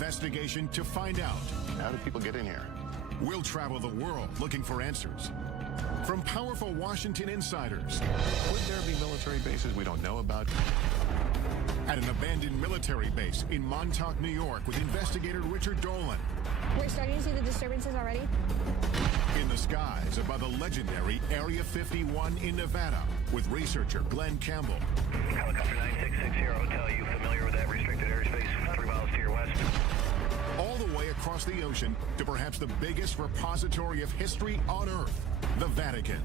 investigation to find out. How do people get in here? We'll travel the world looking for answers. From powerful Washington insiders. Would there be military bases we don't know about? At an abandoned military base in Montauk, New York, with investigator Richard Dolan. We're starting to see the disturbances already. In the skies above the legendary Area 51 in Nevada, with researcher Glenn Campbell. Helicopter 9660, hotel, you familiar with that restricted airspace 3 miles to your west? All the way across the ocean to perhaps the biggest repository of history on Earth, the Vatican.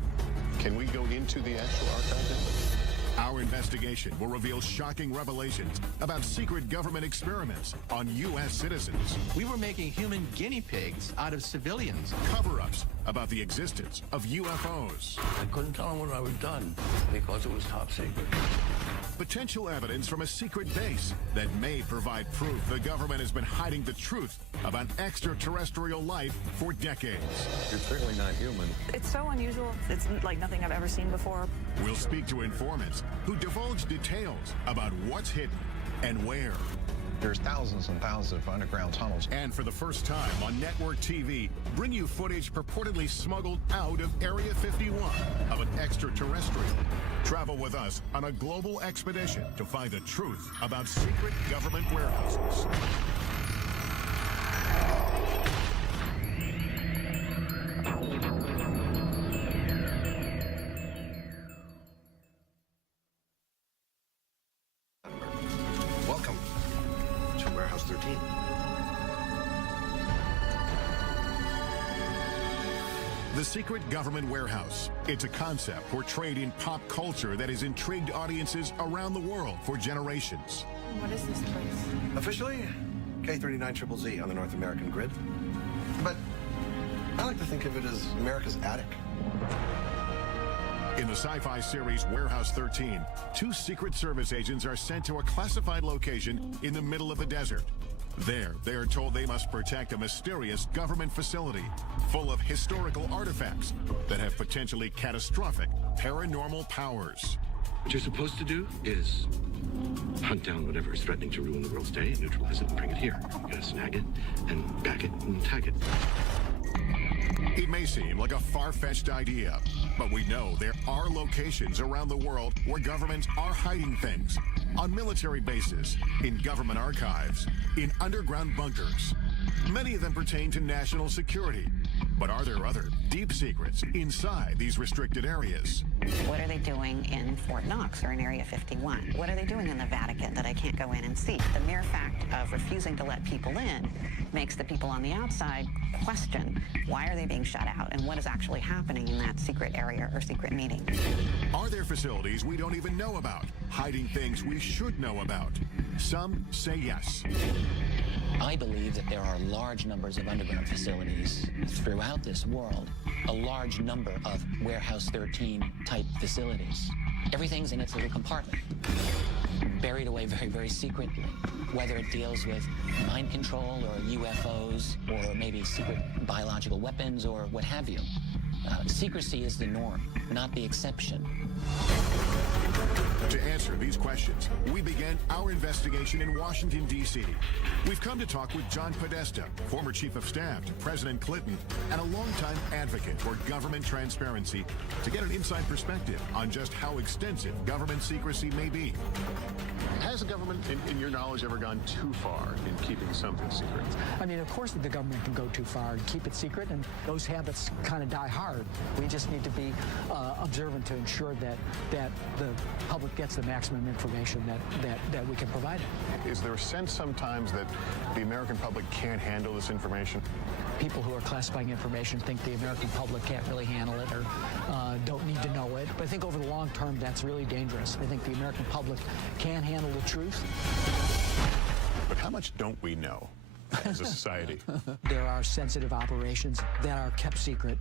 Can we go into the actual archive? Our investigation will reveal shocking revelations about secret government experiments on U.S. citizens. We were making human guinea pigs out of civilians. Cover-ups about the existence of UFOs. I couldn't tell them what I was done because it was top secret. Potential evidence from a secret base that may provide proof the government has been hiding the truth about extraterrestrial life for decades. You're certainly not human. It's so unusual. It's like nothing I've ever seen before. We'll speak to informants who divulge details about what's hidden and where. There's thousands and thousands of underground tunnels. And for the first time on network TV, bring you footage purportedly smuggled out of Area 51 of an extraterrestrial. Travel with us on a global expedition to find the truth about secret government warehouses. Welcome to Warehouse 13. The Secret Government Warehouse. It's a concept portrayed in pop culture that has intrigued audiences around the world for generations. What is this place? Officially, K39ZZZ on the North American grid. But I like to think of it as America's attic. In the sci-fi series Warehouse 13, 2 Secret Service agents are sent to a classified location in the middle of the desert. There, they are told they must protect a mysterious government facility full of historical artifacts that have potentially catastrophic paranormal powers. What you're supposed to do is hunt down whatever is threatening to ruin the world's day, neutralize it, and bring it here. You gotta snag it, and bag it, and tag it. It may seem like a far-fetched idea, but we know there are locations around the world where governments are hiding things. On military bases, in government archives, in underground bunkers. Many of them pertain to national security. But are there other deep secrets inside these restricted areas? What are they doing in Fort Knox or in Area 51? What are they doing in the Vatican that I can't go in and see? The mere fact of refusing to let people in makes the people on the outside question why are they being shut out and what is actually happening in that secret area or secret meeting. Are there facilities we don't even know about, hiding things we should know about? Some say yes. I believe that there are large numbers of underground facilities throughout this world, a large number of Warehouse 13 type facilities. Everything's in its little compartment, buried away very, very secretly, whether it deals with mind control or UFOs or maybe secret biological weapons or what have you. Secrecy is the norm, not the exception. To answer these questions, we began our investigation in Washington, D.C. We've come to talk with John Podesta, former chief of staff to President Clinton and a longtime advocate for government transparency, to get an inside perspective on just how extensive government secrecy may be. Has the government, in your knowledge, ever gone too far in keeping something secret? I mean, of course the government can go too far and keep it secret, and those habits kind of die hard. We just need to be observant to ensure that the public gets the maximum information that we can provide it. Is there a sense sometimes that the American public can't handle this information? People who are classifying information think the American public can't really handle it or don't need to know it. But I think over the long term, that's really dangerous. I think the American public can handle the truth. But how much don't we know as a society? There are sensitive operations that are kept secret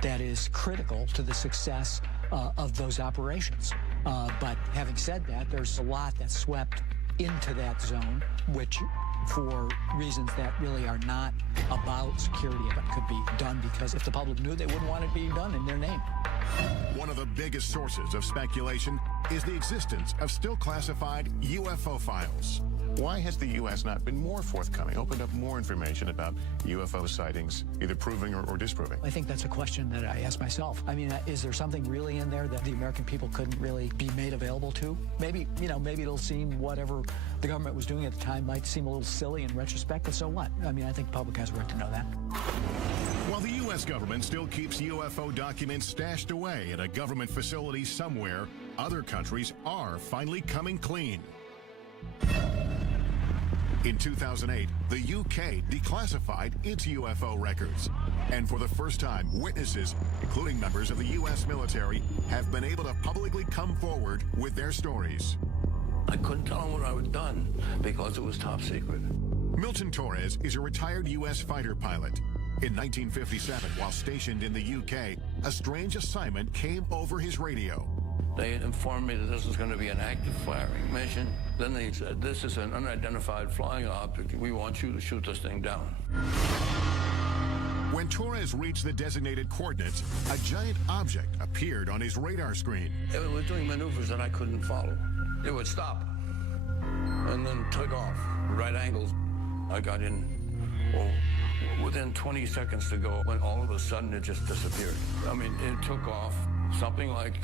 that is critical to the success of those operations. But having said that, there's a lot that's swept into that zone, which for reasons that really are not about security, but could be done because if the public knew, they wouldn't want it being done in their name. One of the biggest sources of speculation is the existence of still classified UFO files. Why has the U.S. not been more forthcoming, opened up more information about UFO sightings, either proving or disproving? I think that's a question that I ask myself. I mean, is there something really in there that the American people couldn't really be made available to? Maybe, maybe it'll seem whatever the government was doing at the time might seem a little silly in retrospect, but so what? I mean, I think the public has a right to know that. While the U.S. government still keeps UFO documents stashed away at a government facility somewhere, other countries are finally coming clean. In 2008, the UK declassified its UFO records. And for the first time, witnesses, including members of the U.S. military, have been able to publicly come forward with their stories. I couldn't tell them what I had done because it was top secret. Milton Torres is a retired U.S. fighter pilot. In 1957, while stationed in the UK, a strange assignment came over his radio. They informed me that this was going to be an active firing mission. Then they said, this is an unidentified flying object. We want you to shoot this thing down. When Torres reached the designated coordinates, a giant object appeared on his radar screen. It was doing maneuvers that I couldn't follow. It would stop and then take off, right angles. I got in, within 20 seconds to go, when all of a sudden it just disappeared. I mean, it took off something like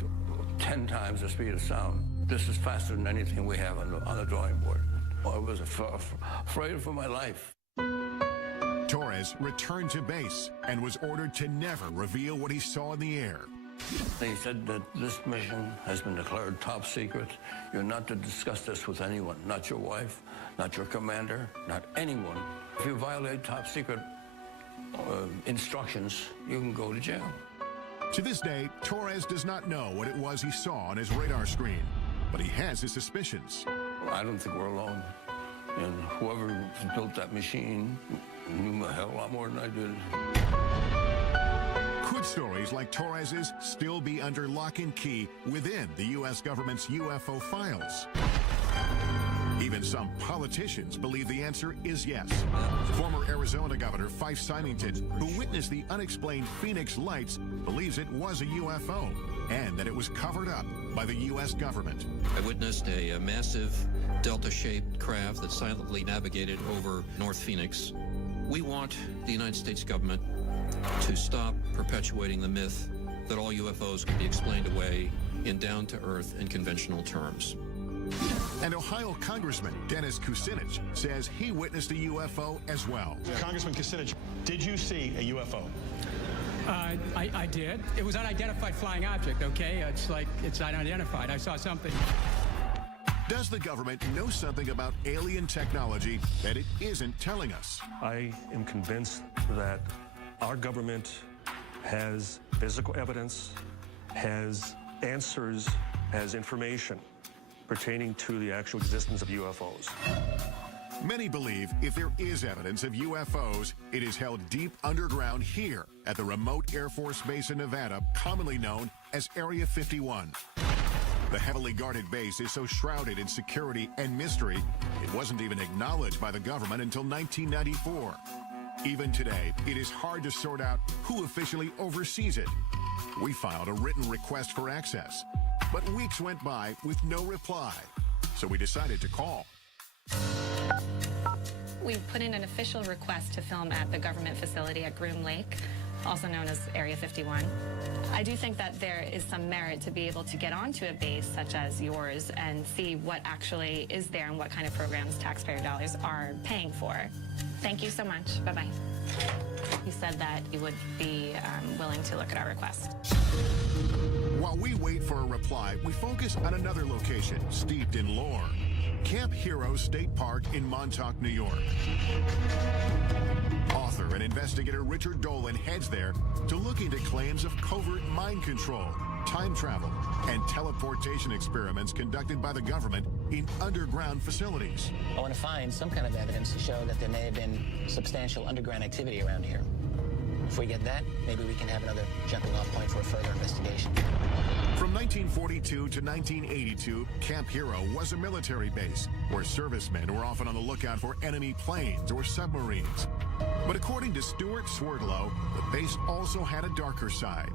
10 times the speed of sound. This is faster than anything we have on the drawing board. I was afraid for my life. Torres returned to base and was ordered to never reveal what he saw in the air. They said that this mission has been declared top secret. You're not to discuss this with anyone, not your wife, not your commander, not anyone. If you violate top secret instructions, you can go to jail. To this day, Torres does not know what it was he saw on his radar screen, but he has his suspicions. I don't think we're alone. And whoever built that machine knew a hell of a lot more than I did. Could stories like Torres's still be under lock and key within the U.S. government's UFO files? Even some politicians believe the answer is yes. Former Arizona Governor Fife Symington, who witnessed the unexplained Phoenix lights, believes it was a UFO and that it was covered up by the U.S. government. I witnessed a massive delta-shaped craft that silently navigated over North Phoenix. We want the United States government to stop perpetuating the myth that all UFOs can be explained away in down-to-earth and conventional terms. And Ohio Congressman Dennis Kucinich says he witnessed a UFO as well. Congressman Kucinich, did you see a UFO? I did. It was an unidentified flying object, okay? It's unidentified. I saw something. Does the government know something about alien technology that it isn't telling us? I am convinced that our government has physical evidence, has answers, has information pertaining to the actual existence of UFOs. Many believe if there is evidence of UFOs, it is held deep underground here at the remote Air Force Base in Nevada, commonly known as Area 51. The heavily guarded base is so shrouded in security and mystery, it wasn't even acknowledged by the government until 1994. Even today, it is hard to sort out who officially oversees it. We filed a written request for access, but weeks went by with no reply, so we decided to call. We put in an official request to film at the government facility at Groom Lake, also known as Area 51. I do think that there is some merit to be able to get onto a base such as yours and see what actually is there and what kind of programs taxpayer dollars are paying for. Thank you so much. Bye-bye. You said that you would be willing to look at our request. While we wait for a reply, we focus on another location steeped in lore. Camp Hero State Park in Montauk, New York. Author and investigator Richard Dolan heads there to look into claims of covert mind control, time travel, and teleportation experiments conducted by the government in underground facilities. I want to find some kind of evidence to show that there may have been substantial underground activity around here. If we get that, maybe we can have another jumping-off point for a further investigation. From 1942 to 1982, Camp Hero was a military base where servicemen were often on the lookout for enemy planes or submarines. But according to Stuart Swerdlow, the base also had a darker side.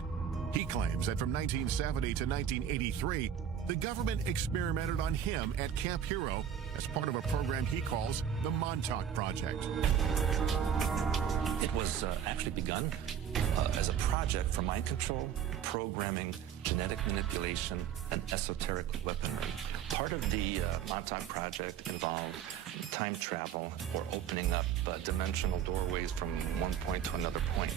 He claims that from 1970 to 1983, the government experimented on him at Camp Hero as part of a program he calls the Montauk Project. It was actually begun as a project for mind control, programming, genetic manipulation, and esoteric weaponry. Part of the Montauk Project involved time travel or opening up dimensional doorways from one point to another point.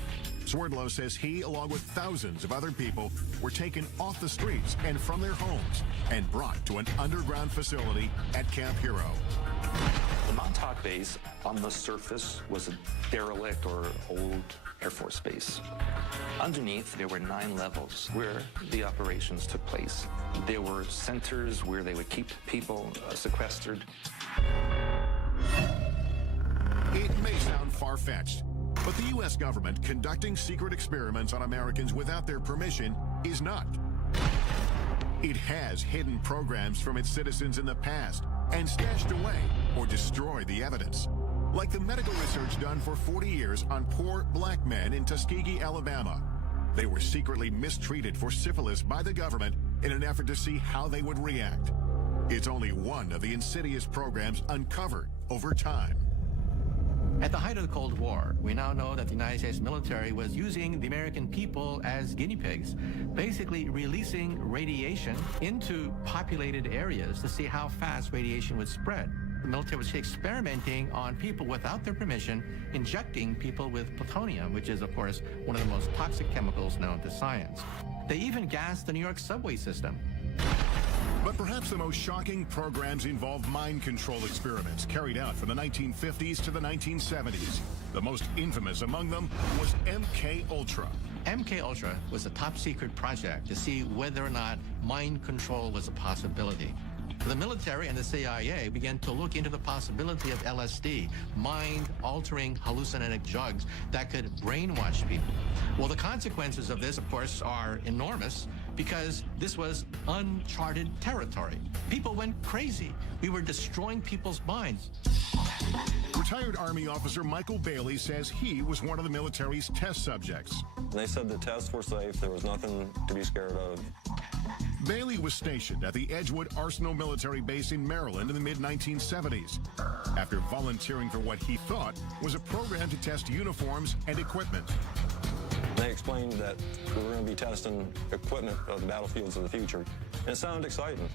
Swerdlow says he, along with thousands of other people, were taken off the streets and from their homes and brought to an underground facility at Camp Hero. The Montauk base on the surface was a derelict or old Air Force base. Underneath, there were 9 levels where the operations took place. There were centers where they would keep people sequestered. It may sound far-fetched, but the U.S. government conducting secret experiments on Americans without their permission is not. It has hidden programs from its citizens in the past and stashed away or destroyed the evidence. Like the medical research done for 40 years on poor black men in Tuskegee, Alabama. They were secretly mistreated for syphilis by the government in an effort to see how they would react. It's only one of the insidious programs uncovered over time. At the height of the Cold War, we now know that the United States military was using the American people as guinea pigs, basically releasing radiation into populated areas to see how fast radiation would spread. The military was experimenting on people without their permission, injecting people with plutonium, which is, of course, one of the most toxic chemicals known to science. They even gassed the New York subway system. But perhaps the most shocking programs involved mind control experiments carried out from the 1950s to the 1970s. The most infamous among them was MK-Ultra. MK-Ultra was a top-secret project to see whether or not mind control was a possibility. The military and the CIA began to look into the possibility of LSD, mind-altering hallucinogenic drugs that could brainwash people. Well, the consequences of this, of course, are enormous because this was uncharted territory. People went crazy. We were destroying people's minds. Retired Army officer Michael Bailey says he was one of the military's test subjects. They said the tests were safe. There was nothing to be scared of. Bailey was stationed at the Edgewood Arsenal military base in Maryland in the mid-1970s after volunteering for what he thought was a program to test uniforms and equipment. They explained that we were going to be testing equipment of the battlefields of the future, and it sounded exciting.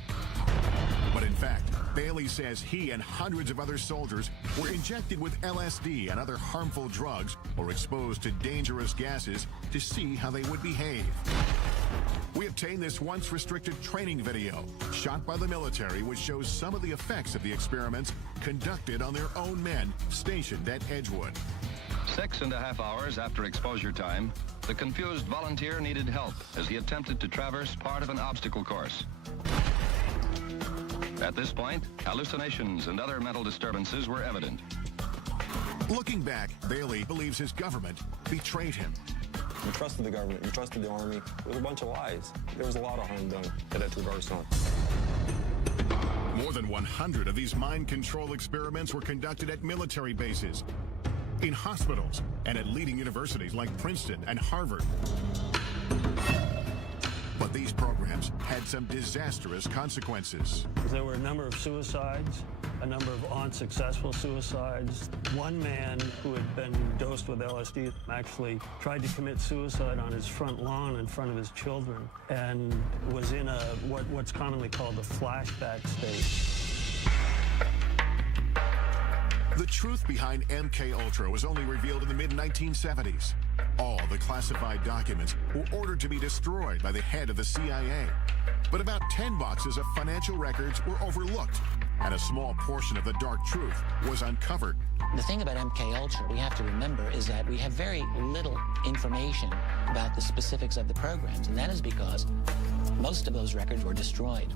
But in fact, Bailey says he and hundreds of other soldiers were injected with LSD and other harmful drugs or exposed to dangerous gases to see how they would behave. We obtained this once restricted training video shot by the military, which shows some of the effects of the experiments conducted on their own men stationed at Edgewood. 6.5 hours after exposure time, the confused volunteer needed help as he attempted to traverse part of an obstacle course. At this point, hallucinations and other mental disturbances were evident. Looking back, Bailey believes his government betrayed him. You trusted the government, you trusted the Army. It was a bunch of lies. There was a lot of harm done at Edgewood Arsenal. More than 100 of these mind control experiments were conducted at military bases, in hospitals, and at leading universities like Princeton and Harvard. But these programs had some disastrous consequences. There were a number of suicides, a number of unsuccessful suicides. One man who had been dosed with LSD actually tried to commit suicide on his front lawn in front of his children and was in a what's commonly called a flashback state. The truth behind MK-Ultra was only revealed in the mid-1970s. All the classified documents were ordered to be destroyed by the head of the CIA. But about 10 boxes of financial records were overlooked, and a small portion of the dark truth was uncovered. The thing about MK-Ultra we have to remember is that we have very little information about the specifics of the programs, and that is because most of those records were destroyed.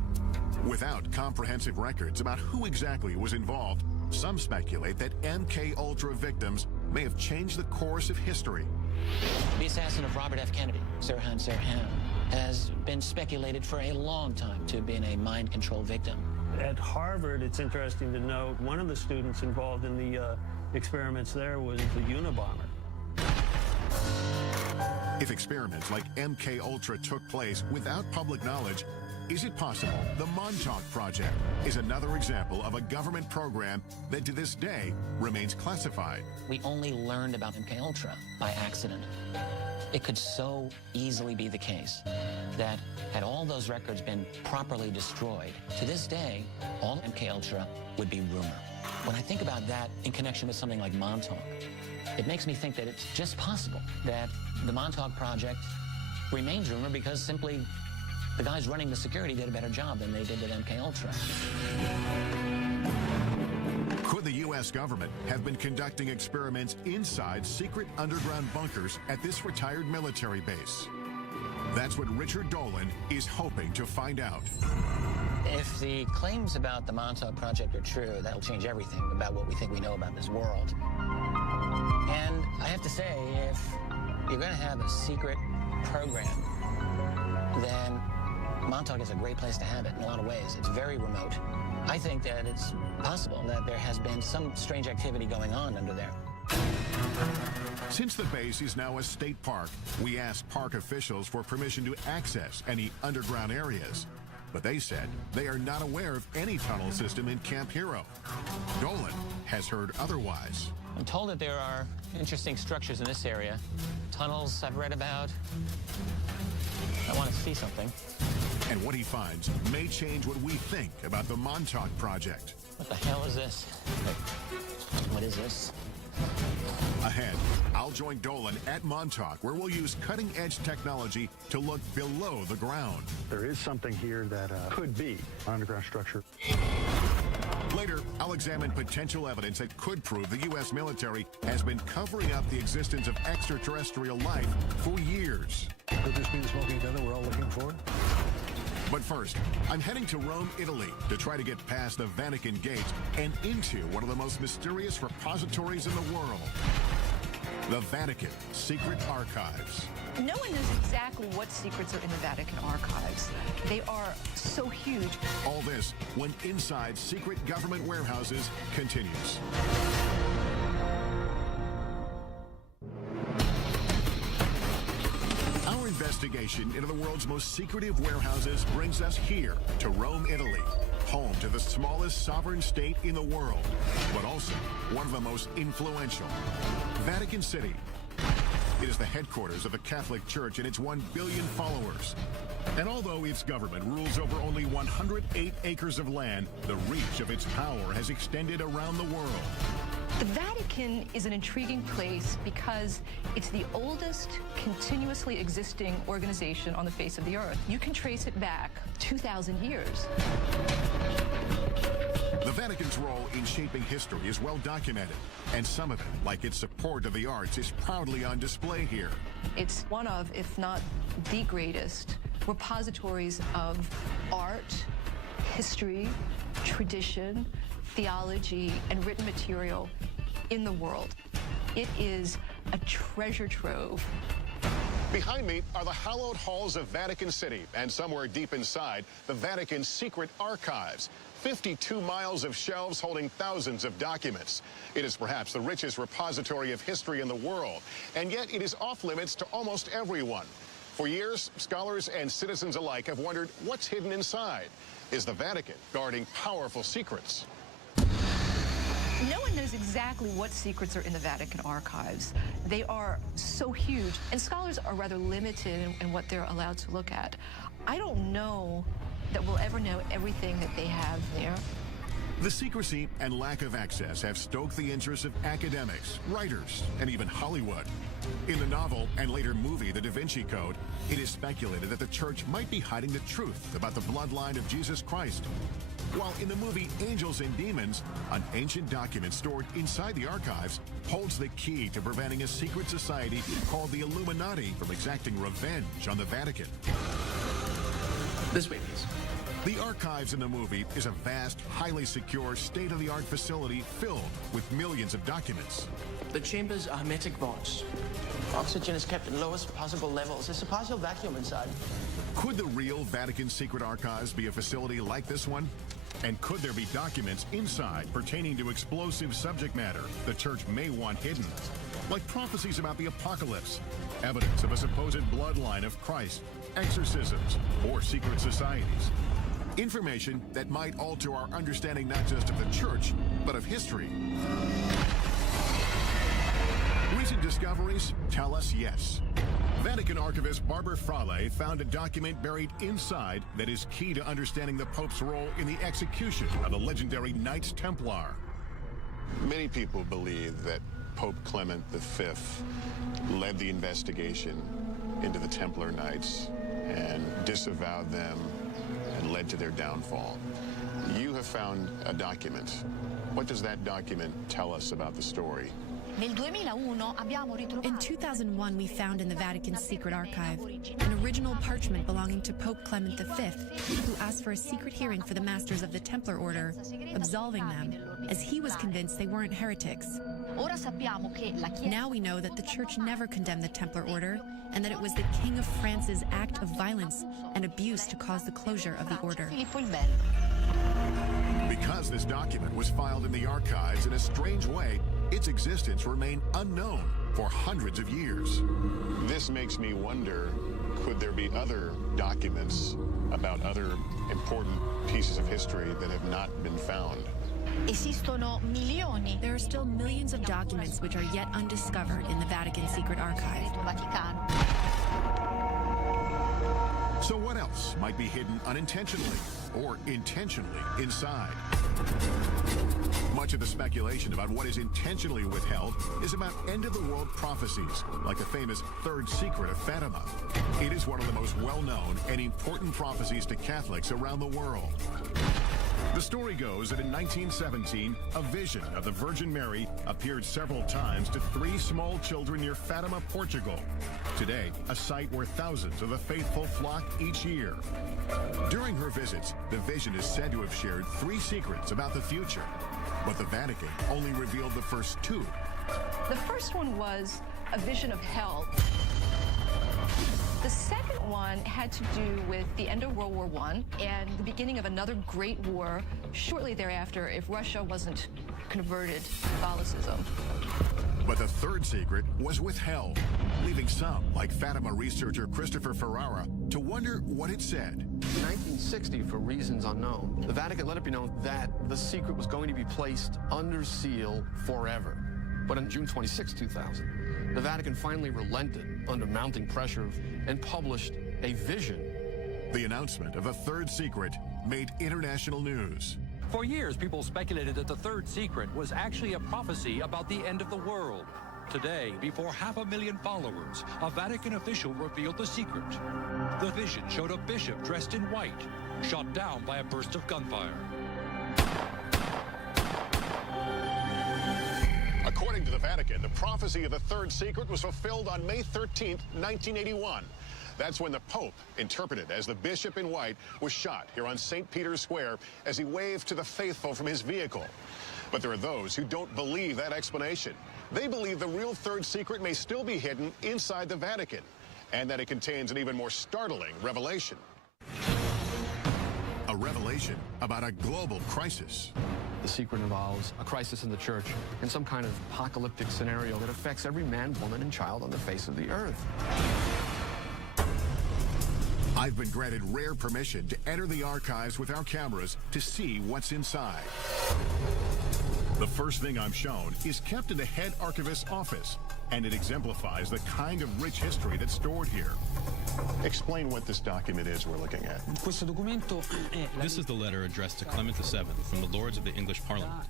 Without comprehensive records about who exactly was involved, some speculate that MK-Ultra victims may have changed the course of history. The assassin of Robert F. Kennedy, Sirhan Sirhan, has been speculated for a long time to have been a mind control victim. At Harvard, it's interesting to note, one of the students involved in the experiments there was the Unabomber. If experiments like MK-Ultra took place without public knowledge, Is it possible the Montauk Project is another example of a government program that to this day remains classified? We only learned about MKUltra by accident. It could so easily be the case that had all those records been properly destroyed, to this day, all MKUltra would be rumor. When I think about that in connection with something like Montauk, it makes me think that it's just possible that the Montauk Project remains rumor because simply the guys running the security did a better job than they did with MKUltra. Could the U.S. government have been conducting experiments inside secret underground bunkers at this retired military base? That's what Richard Dolan is hoping to find out. If the claims about the Montauk Project are true, that'll change everything about what we think we know about this world. And I have to say, if you're going to have a secret program, then Montauk is a great place to have it in a lot of ways. It's very remote. I think that it's possible that there has been some strange activity going on under there. Since the base is now a state park, we asked park officials for permission to access any underground areas. But they said they are not aware of any tunnel system in Camp Hero. Dolan has heard otherwise. I'm told that there are interesting structures in this area. Tunnels I've read about. I want to see something. And what he finds may change what we think about the Montauk Project. What the hell is this? What is this? Ahead, I'll join Dolan at Montauk, where we'll use cutting-edge technology to look below the ground. There is something here that could be an underground structure. Later, I'll examine potential evidence that could prove the U.S. military has been covering up the existence of extraterrestrial life for years. Could this be the smoking gun that we're all looking for? But first, I'm heading to Rome, Italy, to try to get past the Vatican Gate and into one of the most mysterious repositories in the world, the Vatican Secret Archives. No one knows exactly what secrets are in the Vatican archives. They are so huge. All this when Inside Secret Government Warehouses continues. Our investigation into the world's most secretive warehouses brings us here to Rome, Italy, home to the smallest sovereign state in the world, but also one of the most influential, Vatican City. It is the headquarters of the Catholic Church and its 1 billion followers. And although its government rules over only 108 acres of land, the reach of its power has extended around the world. The Vatican is an intriguing place because it's the oldest continuously existing organization on the face of the earth. You can trace it back 2,000 years. The Vatican's role in shaping history is well documented, and some of it, like its support of the arts, is proudly on display here. It's one of, if not the greatest, repositories of art, history, tradition, theology, and written material in the world. It is a treasure trove. Behind me are the hallowed halls of Vatican City, and somewhere deep inside, the Vatican's secret archives. 52 miles of shelves holding thousands of documents. It is perhaps the richest repository of history in the world, and yet it is off limits to almost everyone. For years, scholars and citizens alike have wondered what's hidden inside. Is the Vatican guarding powerful secrets? No one knows exactly what secrets are in the Vatican archives. They are so huge, and scholars are rather limited in what they're allowed to look at. I don't know that we'll ever know everything that they have there. The secrecy and lack of access have stoked the interest of academics, writers, and even Hollywood. In the novel and later movie, The Da Vinci Code, it is speculated that the church might be hiding the truth about the bloodline of Jesus Christ. While in the movie Angels and Demons, an ancient document stored inside the archives holds the key to preventing a secret society called the Illuminati from exacting revenge on the Vatican. This way, please. The archives in the movie is a vast, highly secure, state-of-the-art facility filled with millions of documents. The chambers are hermetic vaults. Oxygen is kept at lowest possible levels. There's a partial vacuum inside. Could the real Vatican Secret Archives be a facility like this one? And could there be documents inside pertaining to explosive subject matter the church may want hidden? Like prophecies about the apocalypse, evidence of a supposed bloodline of Christ, exorcisms, or secret societies. Information that might alter our understanding not just of the church, but of history. Recent discoveries tell us yes. Vatican archivist Barbara Frale found a document buried inside that is key to understanding the Pope's role in the execution of the legendary Knights Templar. Many people believe that Pope Clement V led the investigation into the Templar Knights and disavowed them and led to their downfall. You have found a document. What does that document tell us about the story? In 2001, we found in the Vatican's secret archive an original parchment belonging to Pope Clement V, who asked for a secret hearing for the Masters of the Templar Order, absolving them, as he was convinced they weren't heretics. Now we know that the Church never condemned the Templar Order, and that it was the King of France's act of violence and abuse to cause the closure of the order. Because this document was filed in the archives in a strange way, its existence remained unknown for hundreds of years. This makes me wonder, could there be other documents about other important pieces of history that have not been found? There are still millions of documents which are yet undiscovered in the Vatican secret archive. So what else might be hidden unintentionally or intentionally inside? Much of the speculation about what is intentionally withheld is about end-of-the-world prophecies, like the famous Third Secret of Fatima. It is one of the most well-known and important prophecies to Catholics around the world. The story goes that in 1917, a vision of the Virgin Mary appeared several times to 3 small children near Fatima, Portugal. Today, a site where thousands of the faithful flock each year. During her visits, the vision is said to have shared 3 secrets about the future, but the Vatican only revealed the first 2. The first one was a vision of hell. The second one had to do with the end of World War I and the beginning of another great war shortly thereafter if Russia wasn't converted to Catholicism. But the third secret was withheld, leaving some, like Fatima researcher Christopher Ferrara, to wonder what it said. In 1960, for reasons unknown, the Vatican let it be known that the secret was going to be placed under seal forever. But on June 26, 2000, the Vatican finally relented under mounting pressure and published a vision. The announcement of the third secret made international news. For years, people speculated that the third secret was actually a prophecy about the end of the world. Today, before 500,000 followers, a Vatican official revealed the secret. The vision showed a bishop dressed in white, shot down by a burst of gunfire. According to the Vatican, the prophecy of the third secret was fulfilled on May 13, 1981. That's when the Pope, interpreted as the bishop in white, was shot here on St. Peter's Square as he waved to the faithful from his vehicle. But there are those who don't believe that explanation. They believe the real third secret may still be hidden inside the Vatican, and that it contains an even more startling revelation. A revelation about a global crisis. The secret involves a crisis in the church and some kind of apocalyptic scenario that affects every man, woman, and child on the face of the earth. I've been granted rare permission to enter the archives with our cameras to see what's inside. The first thing I'm shown is kept in the head archivist's office, and it exemplifies the kind of rich history that's stored here. Explain what this document is we're looking at. This is the letter addressed to Clement VII from the Lords of the English Parliament,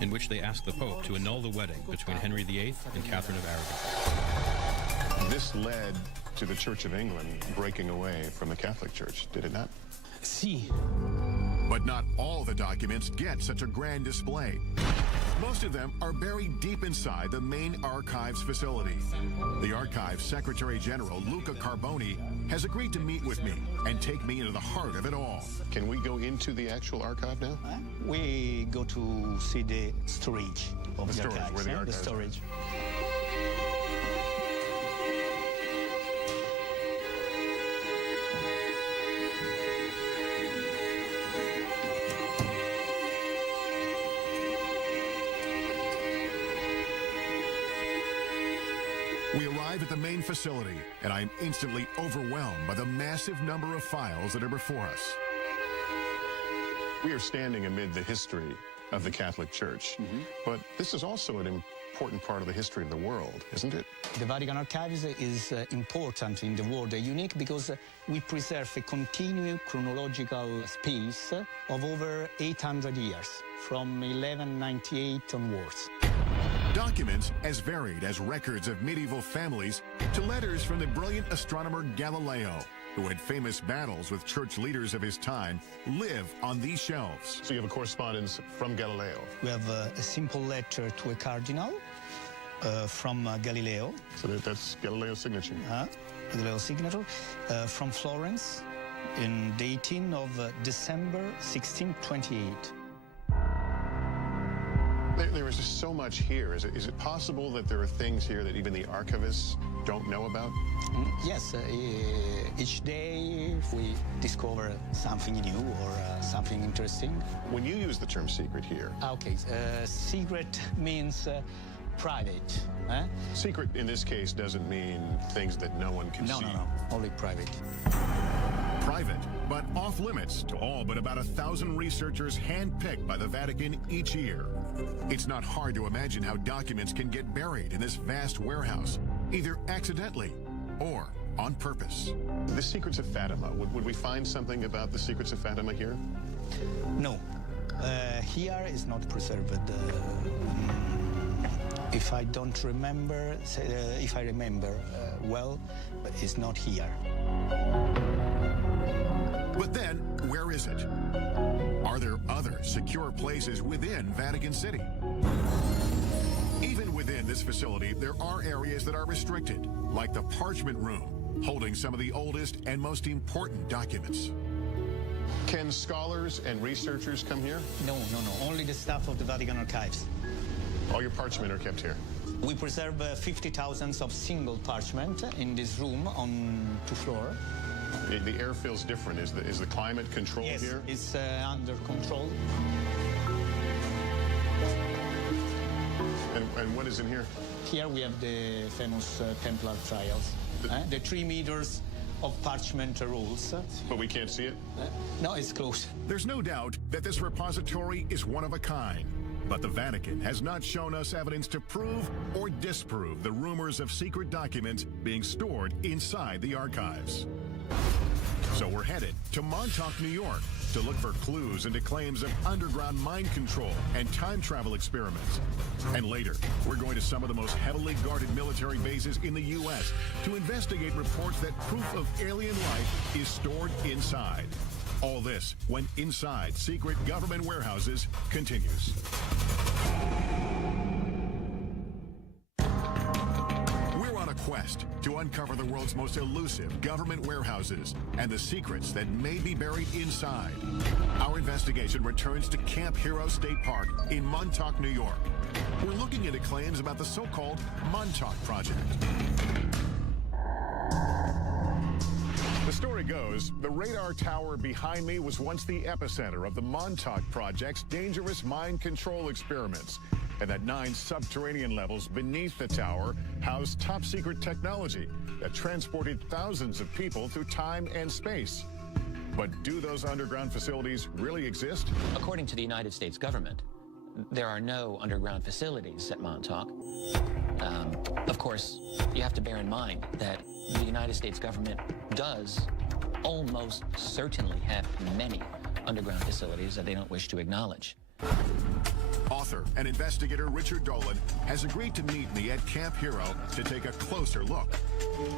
in which they asked the Pope to annul the wedding between Henry VIII and Catherine of Aragon. This led to the Church of England breaking away from the Catholic Church, did it not? Si. But not all the documents get such a grand display. Most of them are buried deep inside the main archives facility. The Archives Secretary General, Luca Carboni, has agreed to meet with me and take me into the heart of it all. Can we go into the actual archive now? We go to see the storage of the storage, archives. where the archives the storage. We arrive at the main facility, and I am instantly overwhelmed by the massive number of files that are before us. We are standing amid the history of the Catholic Church, but this is also an important part of the history of the world, isn't it? The Vatican Archives is important in the world, unique because we preserve a continuous chronological space of over 800 years, from 1198 onwards. Documents as varied as records of medieval families to letters from the brilliant astronomer Galileo, who had famous battles with church leaders of his time, live on these shelves. So you have a correspondence from Galileo. We have a simple letter to a cardinal from Galileo. So that's Galileo's signature. Galileo's signature from Florence in the 18th of December 1628. There is just so much here. Is it possible that there are things here that even the archivists don't know about? Yes, each day we discover something new or something interesting. When you use the term secret here... Okay, secret means private. Secret in this case doesn't mean things that no one can see. No, only private. Private, but off limits to all but about 1,000 researchers handpicked by the Vatican each year. It's not hard to imagine how documents can get buried in this vast warehouse, either accidentally or on purpose. The Secrets of Fatima, would we find something about the Secrets of Fatima here? No, here is not preserved. If I don't remember, if I remember well, it's not here. But then, where is it? Are there other secure places within Vatican City? Even within this facility, there are areas that are restricted, like the Parchment Room, holding some of the oldest and most important documents. Can scholars and researchers come here? No. Only the staff of the Vatican Archives. All your parchment are kept here? We preserve 50,000 of single parchment in this room on 2 floors. The air feels different. Is the climate controlled here? Yes, it's under control. And what is in here? Here we have the famous Templar trials. The 3 meters of parchment rolls. But we can't see it? No, it's close. There's no doubt that this repository is one of a kind. But the Vatican has not shown us evidence to prove or disprove the rumors of secret documents being stored inside the archives. So we're headed to Montauk, New York, to look for clues into claims of underground mind control and time travel experiments. And later, we're going to some of the most heavily guarded military bases in the U.S. to investigate reports that proof of alien life is stored inside. All this when Inside Secret Government Warehouses continues. We're on a quest to uncover the world's most elusive government warehouses and the secrets that may be buried inside. Our investigation returns to Camp Hero State Park in Montauk, New York. We're looking into claims about the so-called Montauk Project. The story goes, the radar tower behind me was once the epicenter of the Montauk Project's dangerous mind control experiments, and that 9 subterranean levels beneath the tower housed top-secret technology that transported thousands of people through time and space. But do those underground facilities really exist? According to the United States government, there are no underground facilities at Montauk. Of course, you have to bear in mind that the United States government does almost certainly have many underground facilities that they don't wish to acknowledge. Author and investigator Richard Dolan has agreed to meet me at Camp Hero to take a closer look.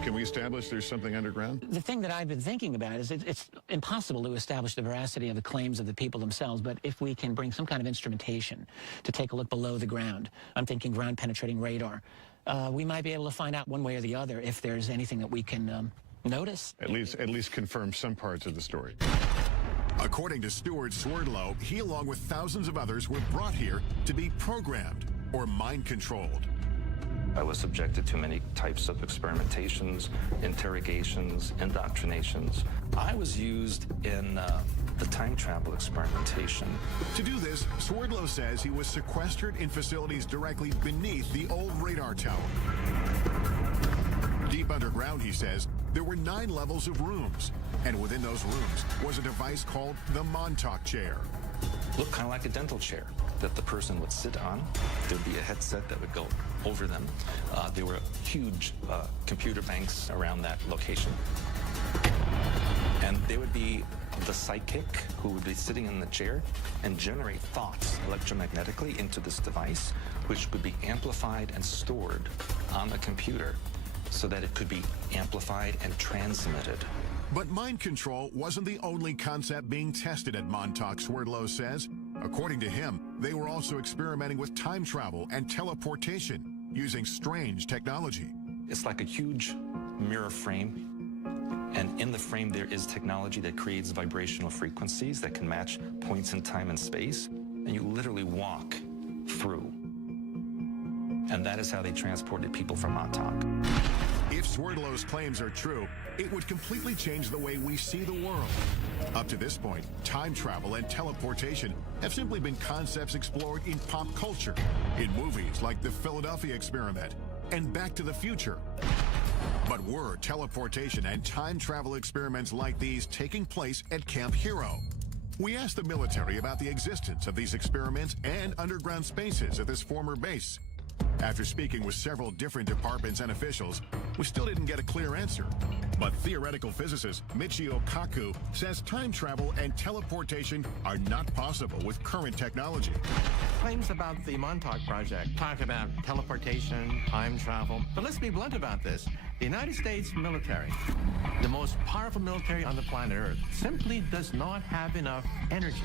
Can we establish there's something underground? The thing that I've been thinking about is it's impossible to establish the veracity of the claims of the people themselves, but if we can bring some kind of instrumentation to take a look below the ground, I'm thinking ground-penetrating radar, we might be able to find out one way or the other if there's anything that we can notice. At least confirm some parts of the story. According to Stuart Swerdlow, he along with thousands of others were brought here to be programmed or mind-controlled. I was subjected to many types of experimentations, interrogations, indoctrinations. I was used in the time travel experimentation. To do this, Swerdlow says he was sequestered in facilities directly beneath the old radar tower. Deep underground, he says, there were 9 levels of rooms, and within those rooms was a device called the Montauk chair. Looked kind of like a dental chair that the person would sit on. There'd be a headset that would go over them. There were huge computer banks around that location. And there would be the psychic who would be sitting in the chair and generate thoughts electromagnetically into this device, which would be amplified and stored on the computer so that it could be amplified and transmitted. But mind control wasn't the only concept being tested at Montauk, Swerdlow says. According to him, they were also experimenting with time travel and teleportation using strange technology. It's like a huge mirror frame, and in the frame there is technology that creates vibrational frequencies that can match points in time and space, and you literally walk through. And that is how they transported people from Montauk. If Swerdlow's claims are true, it would completely change the way we see the world. Up to this point, time travel and teleportation have simply been concepts explored in pop culture, in movies like The Philadelphia Experiment and Back to the Future. But were teleportation and time travel experiments like these taking place at Camp Hero? We asked the military about the existence of these experiments and underground spaces at this former base. After speaking with several different departments and officials, we still didn't get a clear answer. But theoretical physicist Michio Kaku says time travel and teleportation are not possible with current technology. Claims about the Montauk Project talk about teleportation, time travel. But let's be blunt about this. The United States military, the most powerful military on the planet Earth, simply does not have enough energy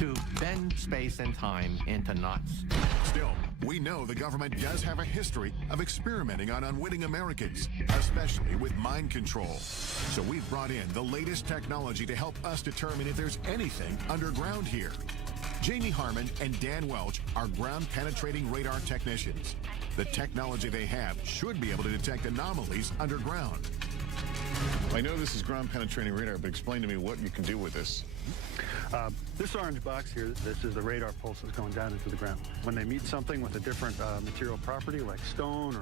to bend space and time into knots. Still, we know the government does have a history of experimenting on unwitting Americans, especially with mind control. So we've brought in the latest technology to help us determine if there's anything underground here. Jamie Harmon and Dan Welch are ground-penetrating radar technicians. The technology they have should be able to detect anomalies underground. I know this is ground-penetrating radar, but explain to me what you can do with this. This orange box here, this is the radar pulses going down into the ground. When they meet something with a different material property, like stone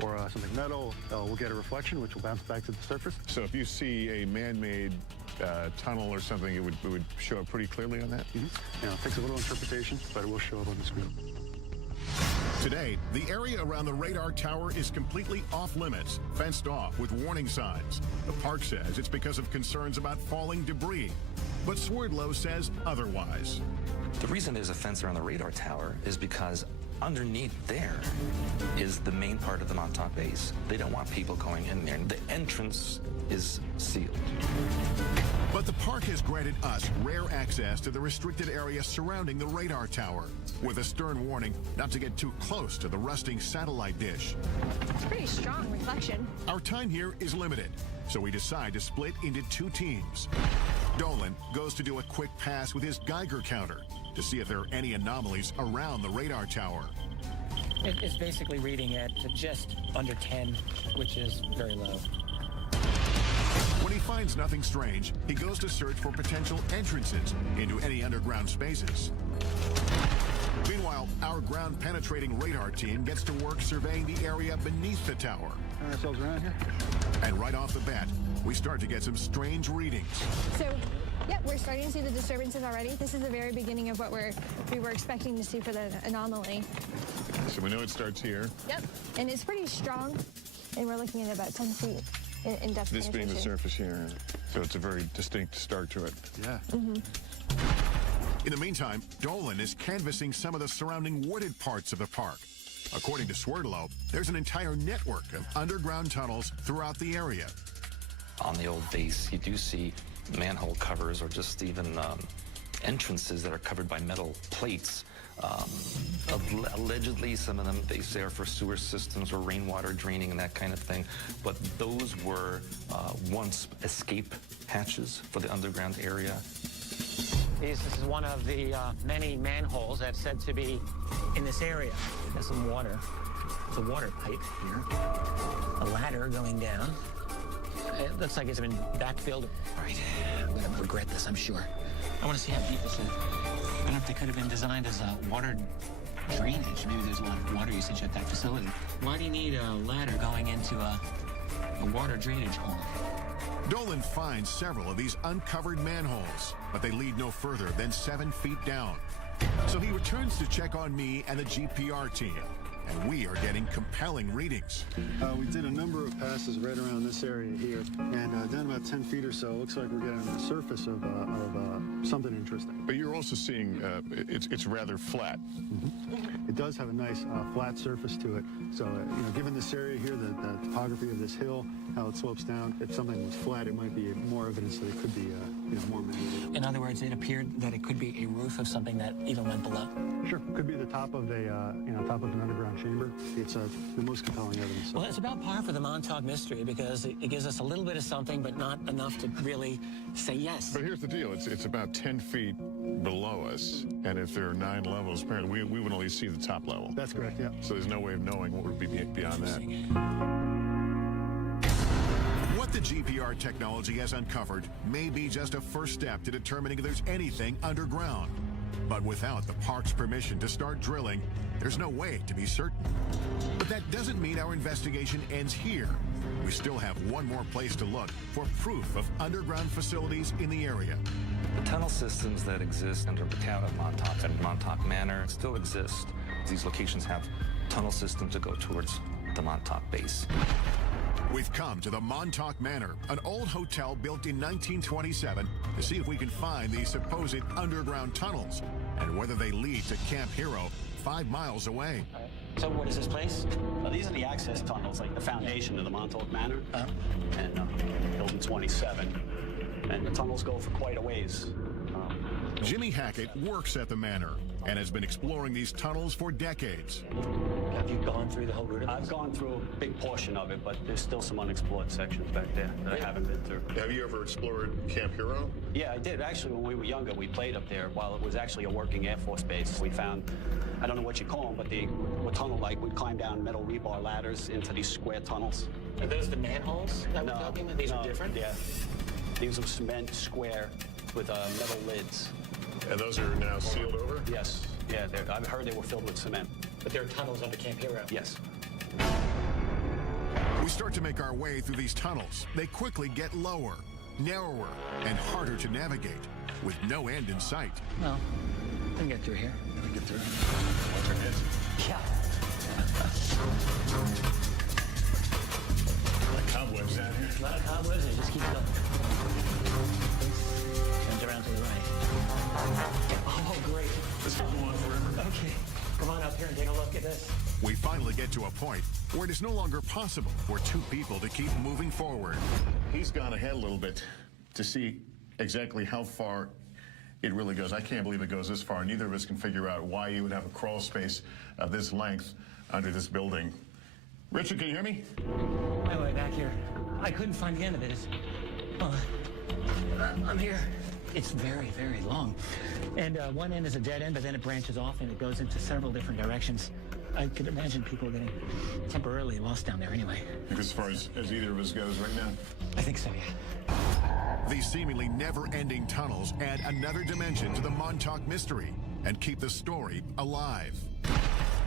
or something metal, we'll get a reflection, which will bounce back to the surface. So if you see a man-made tunnel or something, it would show up pretty clearly on that? Mm-hmm. It takes a little interpretation, but it will show up on the screen. Today, the area around the radar tower is completely off-limits, fenced off with warning signs. The park says it's because of concerns about falling debris, but Swerdlow says otherwise. The reason there's a fence around the radar tower is because underneath there is the main part of the Montauk base. They don't want people going in there. The entrance is sealed. But the park has granted us rare access to the restricted area surrounding the radar tower, with a stern warning not to get too close to the rusting satellite dish. It's pretty strong reflection. Our time here is limited, so we decide to split into 2 teams. Dolan goes to do a quick pass with his Geiger counter to see if there are any anomalies around the radar tower. It's basically reading at just under 10, which is very low. When he finds nothing strange, he goes to search for potential entrances into any underground spaces. Meanwhile, our ground-penetrating radar team gets to work surveying the area beneath the tower. Turn ourselves around here. And right off the bat, we start to get some strange readings. So, yep, we're starting to see the disturbances already. This is the very beginning of what we were expecting to see for the anomaly. So we know it starts here. Yep, and it's pretty strong, and we're looking at about 10 feet in depth. This being the surface here, so it's a very distinct start to it. Yeah. Mm-hmm. In the meantime, Dolan is canvassing some of the surrounding wooded parts of the park. According to Swerdlow, there's an entire network of underground tunnels throughout the area. On the old base, you do see manhole covers or just even entrances that are covered by metal plates. Allegedly, some of them, they say, are for sewer systems or rainwater draining and that kind of thing. But those were once escape hatches for the underground area. This is one of the many manholes that's said to be in this area. There's some water. There's a water pipe here. A ladder going down. It looks like it's been backfilled. Right. I'm going to regret this, I'm sure. I want to see how deep this is. I don't know if they could have been designed as a water drainage. Maybe there's a lot of water usage at that facility. Why do you need a ladder going into a a water drainage hole. Dolan finds several of these uncovered manholes, but they lead no further than 7 feet down. So he returns to check on me and the GPR team, and we are getting compelling readings. We did a number of passes right around this area here, and down about 10 feet or so, it looks like we're getting the surface of something interesting. But you're also seeing it's rather flat. Mm-hmm. It does have a nice flat surface to it. So, given this area here, the topography of this hill, how it slopes down, if something was flat, it might be more evidence that it could be, more man-made. In other words, it appeared that it could be a roof of something that even went below. Sure, could be the top of top of an underground chamber. It's the most compelling evidence. Well, it's about par for the Montauk mystery because it gives us a little bit of something, but not enough to really say yes. But here's the deal: it's about 10 feet below us, and if there are 9 levels, apparently we would only see the top level. That's correct. Yeah. So there's no way of knowing what would be beyond that. What the GPR technology has uncovered may be just a first step to determining if there's anything underground. But without the park's permission to start drilling, there's no way to be certain. But that doesn't mean our investigation ends here. We still have one more place to look for proof of underground facilities in the area. The tunnel systems that exist under the town of Montauk and Montauk Manor still exist. These locations have tunnel systems that go towards the Montauk base. We've come to the Montauk Manor, an old hotel built in 1927, to see if we can find these supposed underground tunnels and whether they lead to Camp Hero 5 miles away. So what is this place? These are the access tunnels, like the foundation of the Montauk Manor, and built in 27. And the tunnels go for quite a ways. Jimmy Hackett works at the manor and has been exploring these tunnels for decades. Have you gone through the whole route? I've gone through a big portion of it, but there's still some unexplored sections back there that I haven't been through. Have you ever explored Camp Hero? Yeah, I did. Actually, when we were younger, we played up there while it was actually a working Air Force base. We found, I don't know what you call them, but they were tunnel-like. We'd climb down metal rebar ladders into these square tunnels. Are those the manholes that we're talking about? These are different? Yeah. These are cement square with metal lids. And those are now sealed over? Yes. Yeah, I've heard they were filled with cement. But there are tunnels under Camp Hero? Yes. We start to make our way through these tunnels. They quickly get lower, narrower, and harder to navigate, with no end in sight. Well, we can get through here. We can get through. Watch our heads. Yeah. Like cobwebs down here. A lot of cobwebs, and just keep it up. Turns around to the right. Oh, great. This will go on forever. Okay. Come on up here and take a look at this. We finally get to a point where it is no longer possible for 2 people to keep moving forward. He's gone ahead a little bit to see exactly how far it really goes. I can't believe it goes this far. Neither of us can figure out why you would have a crawl space of this length under this building. Richard, can you hear me? My way back here. I couldn't find the end of it. I'm here. It's very, very long. And one end is a dead end, but then it branches off and it goes into several different directions. I could imagine people getting temporarily lost down there anyway. As far as either of us goes right now? I think so, yeah. These seemingly never-ending tunnels add another dimension to the Montauk mystery and keep the story alive.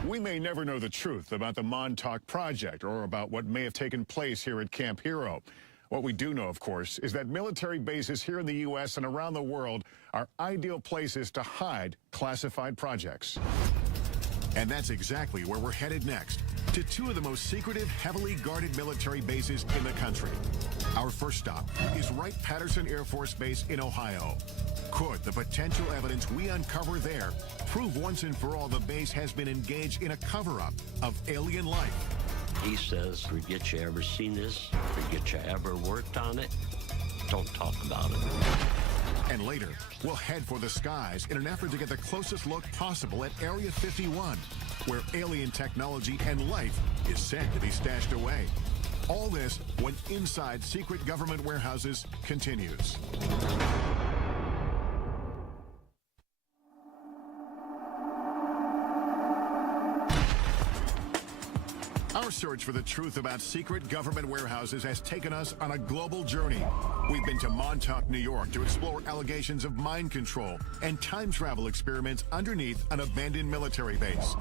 We may never know the truth about the Montauk Project or about what may have taken place here at Camp Hero. What we do know, of course, is that military bases here in the U.S. and around the world are ideal places to hide classified projects. And that's exactly where we're headed next, to 2 of the most secretive, heavily guarded military bases in the country. Our first stop is Wright-Patterson Air Force Base in Ohio. Could the potential evidence we uncover there prove once and for all the base has been engaged in a cover-up of alien life? He says, forget you ever seen this, forget you ever worked on it, don't talk about it. And later, we'll head for the skies in an effort to get the closest look possible at Area 51, where alien technology and life is said to be stashed away. All this when Inside Secret Government Warehouses continues. Our search for the truth about secret government warehouses has taken us on a global journey. We've been to Montauk, New York to explore allegations of mind control and time travel experiments underneath an abandoned military base.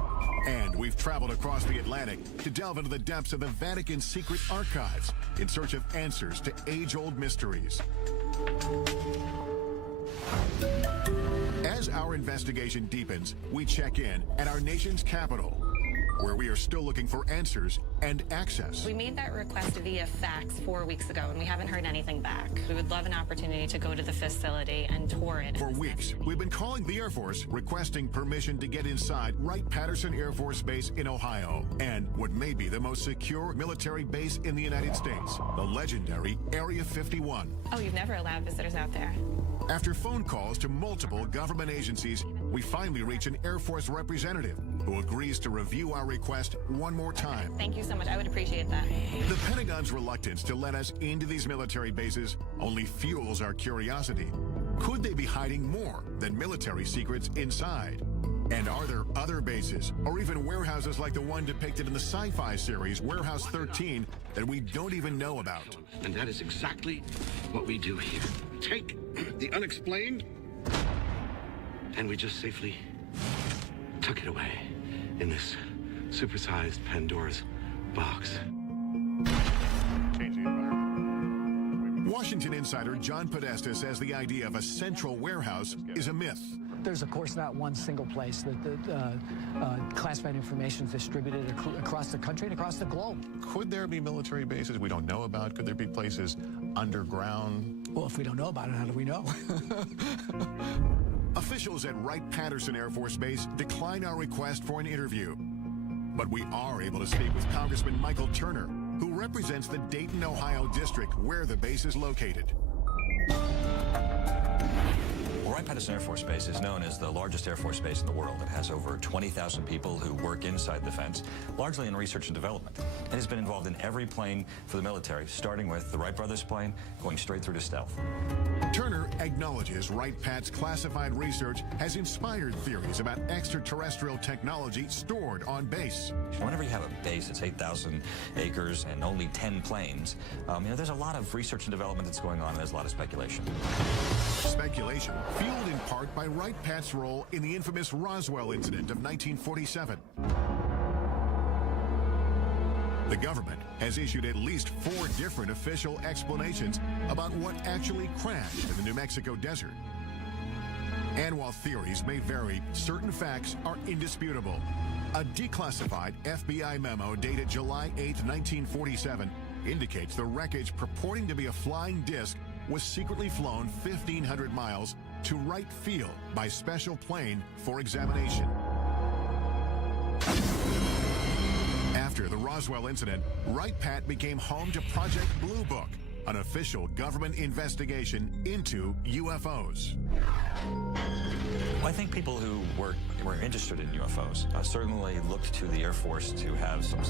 And we've traveled across the Atlantic to delve into the depths of the Vatican's secret archives in search of answers to age-old mysteries. As our investigation deepens, we check in at our nation's capital, where we are still looking for answers and access. We made that request via fax 4 weeks ago, and we haven't heard anything back. We would love an opportunity to go to the facility and tour it. For weeks, we've been calling the Air Force, requesting permission to get inside Wright-Patterson Air Force Base in Ohio, and what may be the most secure military base in the United States, the legendary Area 51. Oh, you've never allowed visitors out there? After phone calls to multiple government agencies, we finally reach an Air Force representative who agrees to review our request one more time. Thank you so much. I would appreciate that. The Pentagon's reluctance to let us into these military bases only fuels our curiosity. Could they be hiding more than military secrets inside? And are there other bases, or even warehouses like the one depicted in the sci-fi series Warehouse 13 that we don't even know about? And that is exactly what we do here. Take the unexplained, and we just safely tuck it away in this supersized Pandora's box. Washington insider John Podesta says the idea of a central warehouse is a myth. There's, of course, not one single place that classified information is distributed across the country and across the globe. Could there be military bases we don't know about? Could there be places underground? Well, if we don't know about it, how do we know? Officials at Wright-Patterson Air Force Base decline our request for an interview. But we are able to speak with Congressman Michael Turner, who represents the Dayton, Ohio district where the base is located. Wright-Patterson Air Force Base is known as the largest Air Force base in the world. It has over 20,000 people who work inside the fence, largely in research and development. It has been involved in every plane for the military, starting with the Wright brothers plane, going straight through to stealth. Turner acknowledges Wright-Pat's classified research has inspired theories about extraterrestrial technology stored on base. Whenever you have a base, it's 8,000 acres and only 10 planes. There's a lot of research and development that's going on, and there's a lot of speculation. Speculation fueled in part by Wright-Pat's role in the infamous Roswell incident of 1947. The government has issued at least 4 different official explanations about what actually crashed in the New Mexico desert. And while theories may vary, certain facts are indisputable. A declassified FBI memo dated July 8, 1947 indicates the wreckage purporting to be a flying disc was secretly flown 1,500 miles to Wright Field by special plane for examination. After the Roswell incident, Wright-Patt became home to Project Blue Book, an official government investigation into UFOs. I think people who were interested in UFOs certainly looked to the Air Force to have some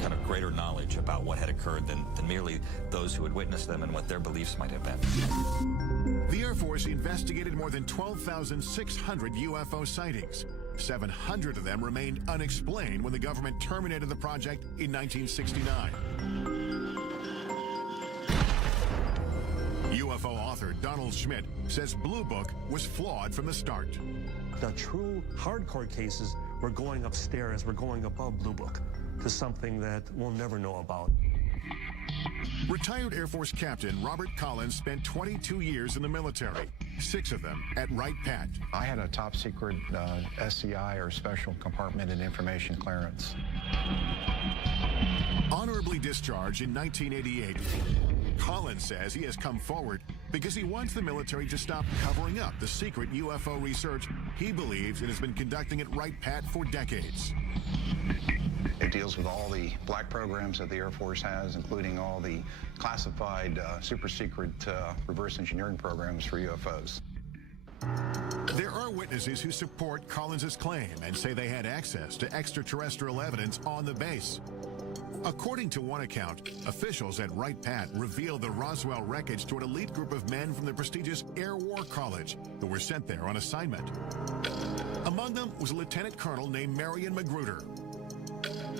kind of greater knowledge about what had occurred than merely those who had witnessed them and what their beliefs might have been. The Air Force investigated more than 12,600 UFO sightings. 700 of them remained unexplained when the government terminated the project in 1969. UFO author Donald Schmitt says Blue Book was flawed from the start. The true hardcore cases were going upstairs, we're going above Blue Book to something that we'll never know about. Retired Air Force Captain Robert Collins spent 22 years in the military, 6 of them at Wright-Patt. I had a top secret SCI, or Special Compartmented Information Clearance. Honorably discharged in 1988, Collins says he has come forward because he wants the military to stop covering up the secret UFO research he believes it has been conducting at Wright-Patt for decades. It deals with all the black programs that the Air Force has, including all the classified super secret reverse engineering programs for UFOs. There are witnesses who support Collins's claim and say they had access to extraterrestrial evidence on the base. According to one account, officials at Wright-Patt revealed the Roswell wreckage to an elite group of men from the prestigious Air War College who were sent there on assignment. Among them was a lieutenant colonel named Marion Magruder.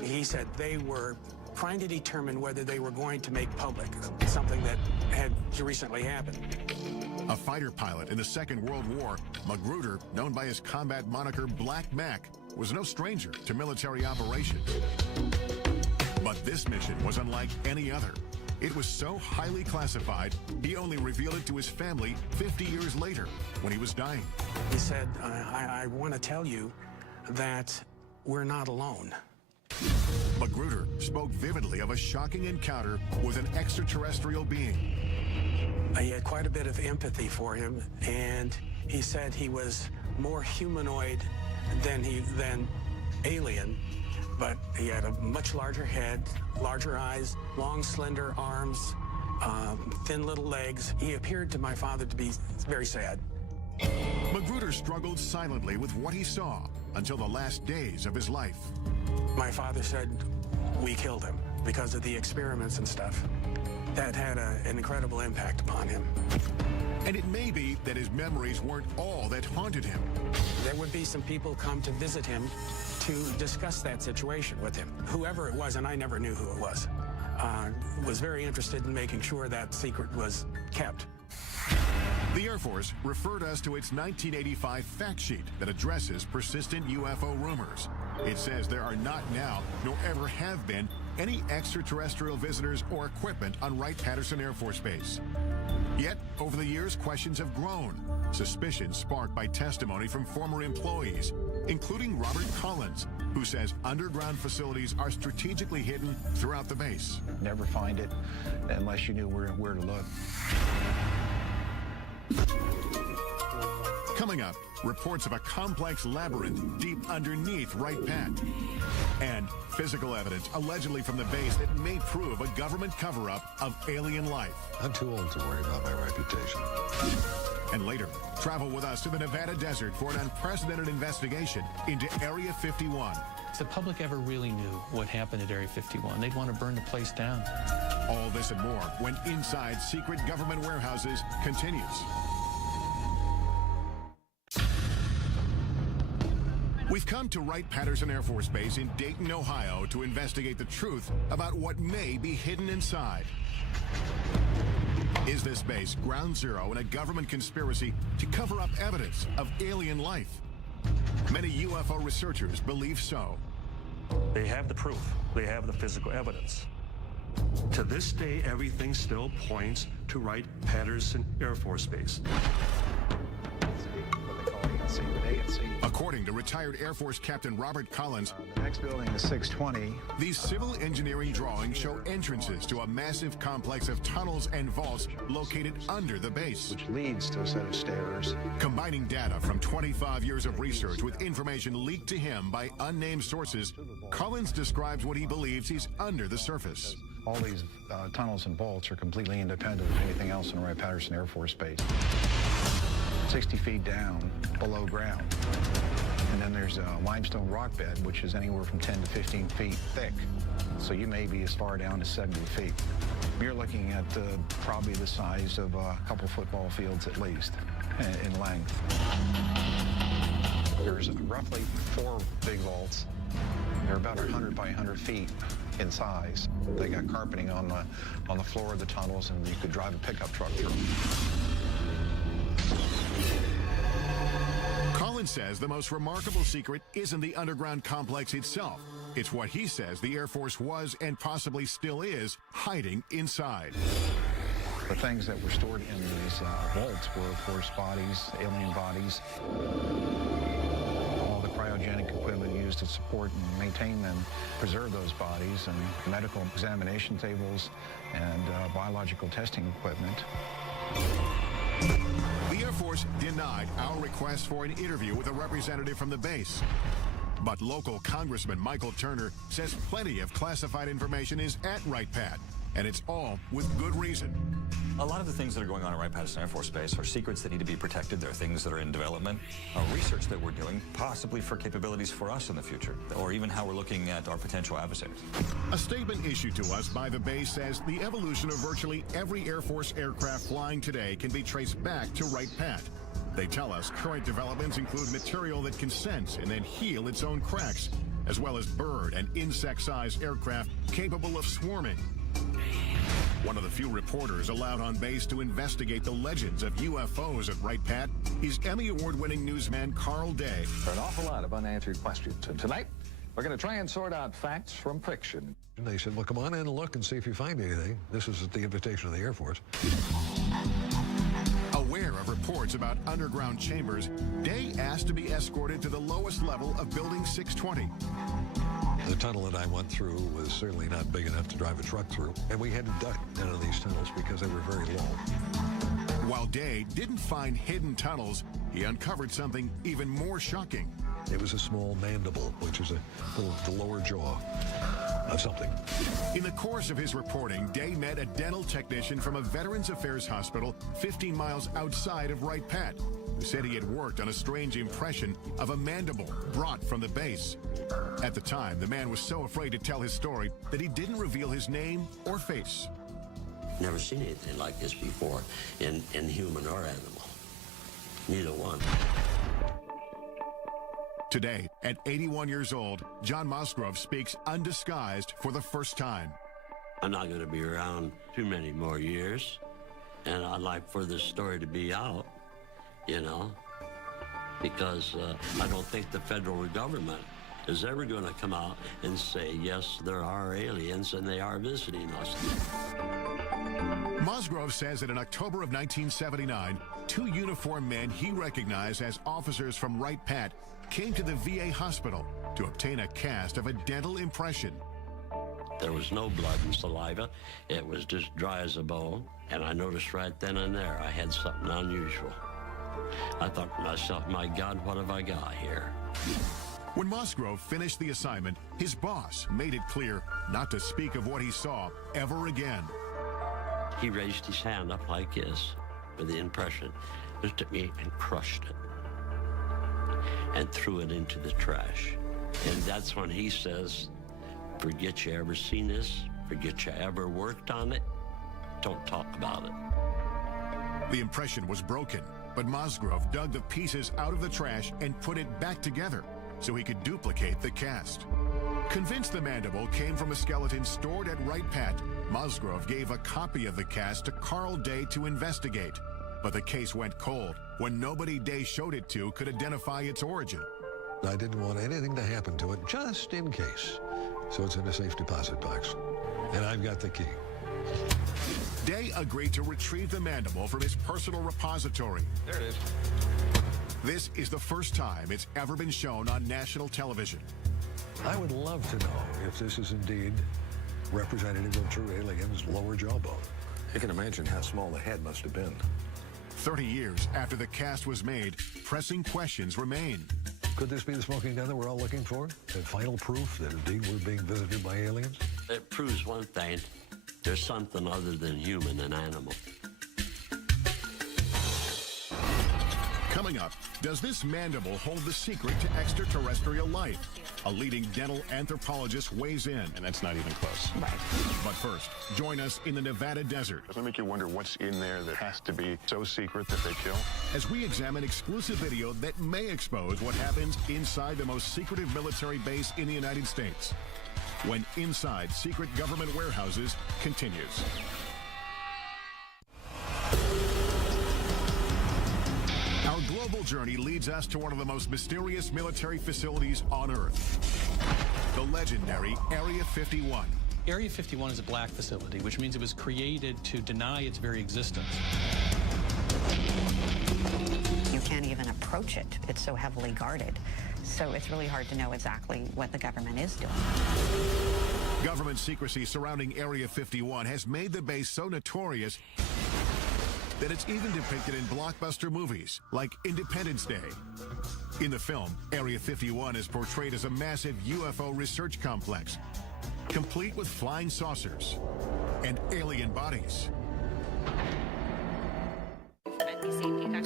He said they were trying to determine whether they were going to make public something that had recently happened. A fighter pilot in the Second World War, Magruder, known by his combat moniker Black Mac, was no stranger to military operations. But this mission was unlike any other. It was so highly classified, he only revealed it to his family 50 years later when he was dying. He said, I want to tell you that we're not alone. Magruder spoke vividly of a shocking encounter with an extraterrestrial being. He had quite a bit of empathy for him, and he said he was more humanoid than alien, but he had a much larger head, larger eyes, long, slender arms, thin little legs. He appeared to my father to be very sad. Magruder struggled silently with what he saw until the last days of his life. My father said we killed him because of the experiments and stuff. That had an incredible impact upon him. And it may be that his memories weren't all that haunted him. There would be some people come to visit him to discuss that situation with him. Whoever it was, and I never knew who it was very interested in making sure that secret was kept. The Air Force referred us to its 1985 fact sheet that addresses persistent UFO rumors. It says there are not now, nor ever have been, any extraterrestrial visitors or equipment on Wright-Patterson Air Force Base. Yet, over the years, questions have grown. Suspicions sparked by testimony from former employees, including Robert Collins, who says underground facilities are strategically hidden throughout the base. Never find it unless you knew where to look. Coming up, reports of a complex labyrinth deep underneath Wright-Pat. And physical evidence allegedly from the base that may prove a government cover-up of alien life. I'm too old to worry about my reputation. And later, travel with us to the Nevada desert for an unprecedented investigation into Area 51. If the public ever really knew what happened at Area 51, they'd want to burn the place down. All this and more when Inside Secret Government Warehouses continues. We've come to Wright-Patterson Air Force Base in Dayton, Ohio to investigate the truth about what may be hidden inside. Is this base ground zero in a government conspiracy to cover up evidence of alien life? Many UFO researchers believe so. They have the proof. They have the physical evidence. To this day, everything still points to Wright-Patterson Air Force Base. According to retired Air Force Captain Robert Collins, the next building is 620. These civil engineering drawings show entrances to a massive complex of tunnels and vaults located under the base, which leads to a set of stairs. Combining data from 25 years of research with information leaked to him by unnamed sources, Collins describes what he believes he's under the surface. All these tunnels and vaults are completely independent of anything else in Wright-Patterson Air Force Base. 60 feet down below ground. And then there's a limestone rock bed, which is anywhere from 10 to 15 feet thick. So you may be as far down as 70 feet. You're looking at probably the size of a couple football fields at least in length. There's roughly 4 big vaults. They're about 100 by 100 feet in size. They got carpeting on the floor of the tunnels, and you could drive a pickup truck through them. Collins says the most remarkable secret isn't the underground complex itself. It's what he says the Air Force was and possibly still is hiding inside. The things that were stored in these vaults were, of course, bodies, alien bodies, all the cryogenic equipment used to support and maintain them, preserve those bodies, and medical examination tables and biological testing equipment. The Air Force denied our request for an interview with a representative from the base. But local Congressman Michael Turner says plenty of classified information is at Wright-Pat, and it's all with good reason. A lot of the things that are going on at Wright-Patterson Air Force Base are secrets that need to be protected. There are things that are in development, research that we're doing, possibly for capabilities for us in the future, or even how we're looking at our potential adversaries. A statement issued to us by the base says the evolution of virtually every Air Force aircraft flying today can be traced back to Wright-Pat. They tell us current developments include material that can sense and then heal its own cracks, as well as bird and insect-sized aircraft capable of swarming. One of the few reporters allowed on base to investigate the legends of UFOs at Wright Pat is Emmy Award-winning newsman Carl Day. An awful lot of unanswered questions. And tonight, we're going to try and sort out facts from fiction. And they said, well, come on in and look and see if you find anything. This is at the invitation of the Air Force. Aware of reports about underground chambers, Day asked to be escorted to the lowest level of Building 620. The tunnel that I went through was certainly not big enough to drive a truck through, and we had to duck out of these tunnels because they were very low. While Day didn't find hidden tunnels, he uncovered something even more shocking. It was a small mandible, which is the lower jaw of something. In the course of his reporting, Day met a dental technician from a Veterans Affairs hospital 15 miles outside of Wright Pat, who said he had worked on a strange impression of a mandible brought from the base. At the time, the man was so afraid to tell his story that he didn't reveal his name or face. Never seen anything like this before in human or animal. Neither one. Today, at 81 years old, John Musgrove speaks undisguised for the first time. I'm not going to be around too many more years, and I'd like for this story to be out, you know, because I don't think the federal government is ever going to come out and say, yes, there are aliens and they are visiting us. Musgrove says that in October of 1979, two uniformed men he recognized as officers from Wright Pat came to the VA hospital to obtain a cast of a dental impression. There was no blood and saliva. It was just dry as a bone. And I noticed right then and there I had something unusual. I thought to myself, my God, what have I got here? When Musgrove finished the assignment, his boss made it clear not to speak of what he saw ever again. He raised his hand up like this with the impression, looked at me and crushed it and threw it into the trash. And that's when he says, forget you ever seen this, forget you ever worked on it, don't talk about it. The impression was broken, but Musgrove dug the pieces out of the trash and put it back together so he could duplicate the cast. Convinced the mandible came from a skeleton stored at Wright Pat, Musgrove gave a copy of the cast to Carl Day to investigate. But the case went cold when nobody Day showed it to could identify its origin. I didn't want anything to happen to it, just in case. So it's in a safe deposit box. And I've got the key. Day agreed to retrieve the mandible from his personal repository. There it is. This is the first time it's ever been shown on national television. I would love to know if this is indeed representative of true aliens' lower jawbone. You can imagine how small the head must have been. 30 years after the cast was made, pressing questions remain. Could this be the smoking gun that we're all looking for? The final proof that indeed we're being visited by aliens? It proves one thing, there's something other than human and animal. Coming up, does this mandible hold the secret to extraterrestrial life? A leading dental anthropologist weighs in. And that's not even close. Right. But first, join us in the Nevada desert. Doesn't it make you wonder what's in there that has to be so secret that they kill? As we examine exclusive video that may expose what happens inside the most secretive military base in the United States. When Inside Secret Government Warehouses continues. Our global journey leads us to one of the most mysterious military facilities on Earth. The legendary Area 51. Area 51 is a black facility, which means it was created to deny its very existence. You can't even approach it. It's so heavily guarded. So it's really hard to know exactly what the government is doing. Government secrecy surrounding Area 51 has made the base so notorious that it's even depicted in blockbuster movies like Independence Day. In the film, Area 51 is portrayed as a massive UFO research complex, complete with flying saucers and alien bodies.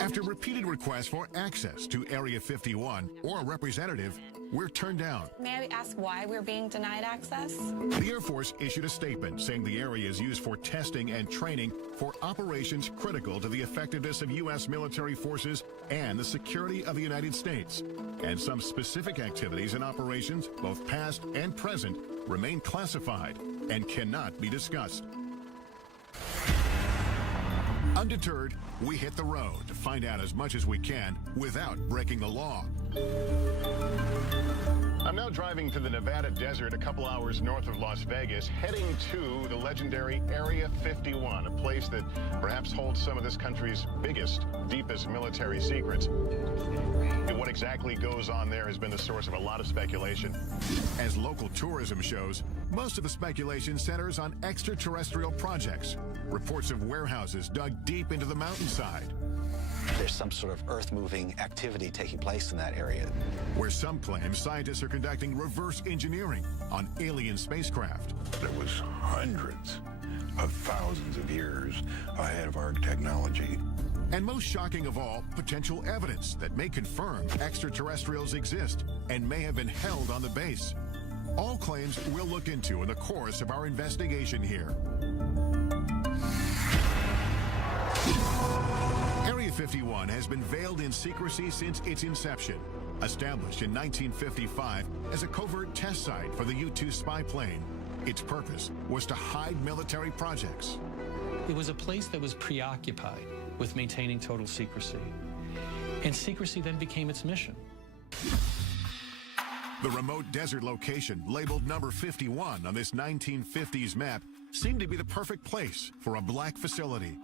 After repeated requests for access to Area 51 or a representative, we're turned down. May I ask why we're being denied access? The Air Force issued a statement saying the area is used for testing and training for operations critical to the effectiveness of U.S. military forces and the security of the United States. And some specific activities and operations, both past and present, remain classified and cannot be discussed. Undeterred, we hit the road to find out as much as we can without breaking the law. I'm now driving through the Nevada desert a couple hours north of Las Vegas, heading to the legendary Area 51, a place that perhaps holds some of this country's biggest, deepest military secrets. And what exactly goes on there has been the source of a lot of speculation. As local tourism shows, most of the speculation centers on extraterrestrial projects, reports of warehouses dug deep into the mountainside. There's some sort of earth-moving activity taking place in that area. Where some claim scientists are conducting reverse engineering on alien spacecraft. It was hundreds of thousands of years ahead of our technology. And most shocking of all, potential evidence that may confirm extraterrestrials exist and may have been held on the base. All claims we'll look into in the course of our investigation here. Area 51 has been veiled in secrecy since its inception. Established in 1955 as a covert test site for the U-2 spy plane, its purpose was to hide military projects. It was a place that was preoccupied with maintaining total secrecy. And secrecy then became its mission. The remote desert location, labeled number 51 on this 1950s map, seemed to be the perfect place for a black facility.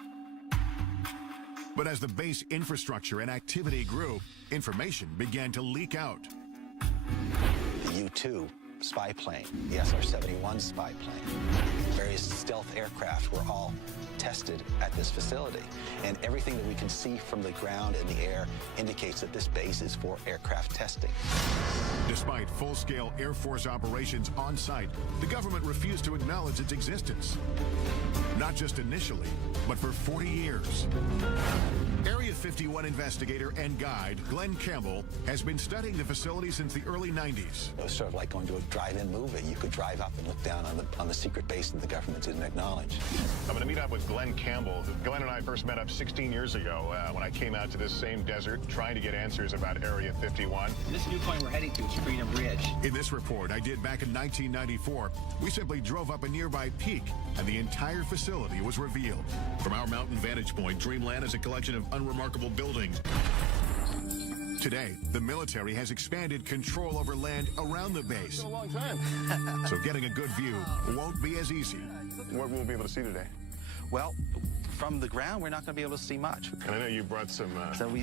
But as the base infrastructure and activity grew, information began to leak out. The U-2 spy plane, the SR-71 spy plane, various stealth aircraft were all tested at this facility. And everything that we can see from the ground and the air indicates that this base is for aircraft testing. Despite full-scale Air Force operations on site, the government refused to acknowledge its existence. Not just initially, but for 40 years. Area 51 investigator and guide Glenn Campbell has been studying the facility since the early 90s. It was sort of like going to a drive-in movie. You could drive up and look down on the secret base that the government didn't acknowledge. I'm going to meet up with Glenn Campbell. Glenn and I first met up 16 years ago when I came out to this same desert trying to get answers about Area 51. This new point we're heading to is Freedom Ridge. In this report I did back in 1994, we simply drove up a nearby peak and the entire facility was revealed. From our mountain vantage point, Dreamland is a collection of unremarkable buildings. Today, the military has expanded control over land around the base. It's been a long time. So getting a good view won't be as easy. What will we be able to see today? Well, from the ground, we're not going to be able to see much. And I know you brought some so we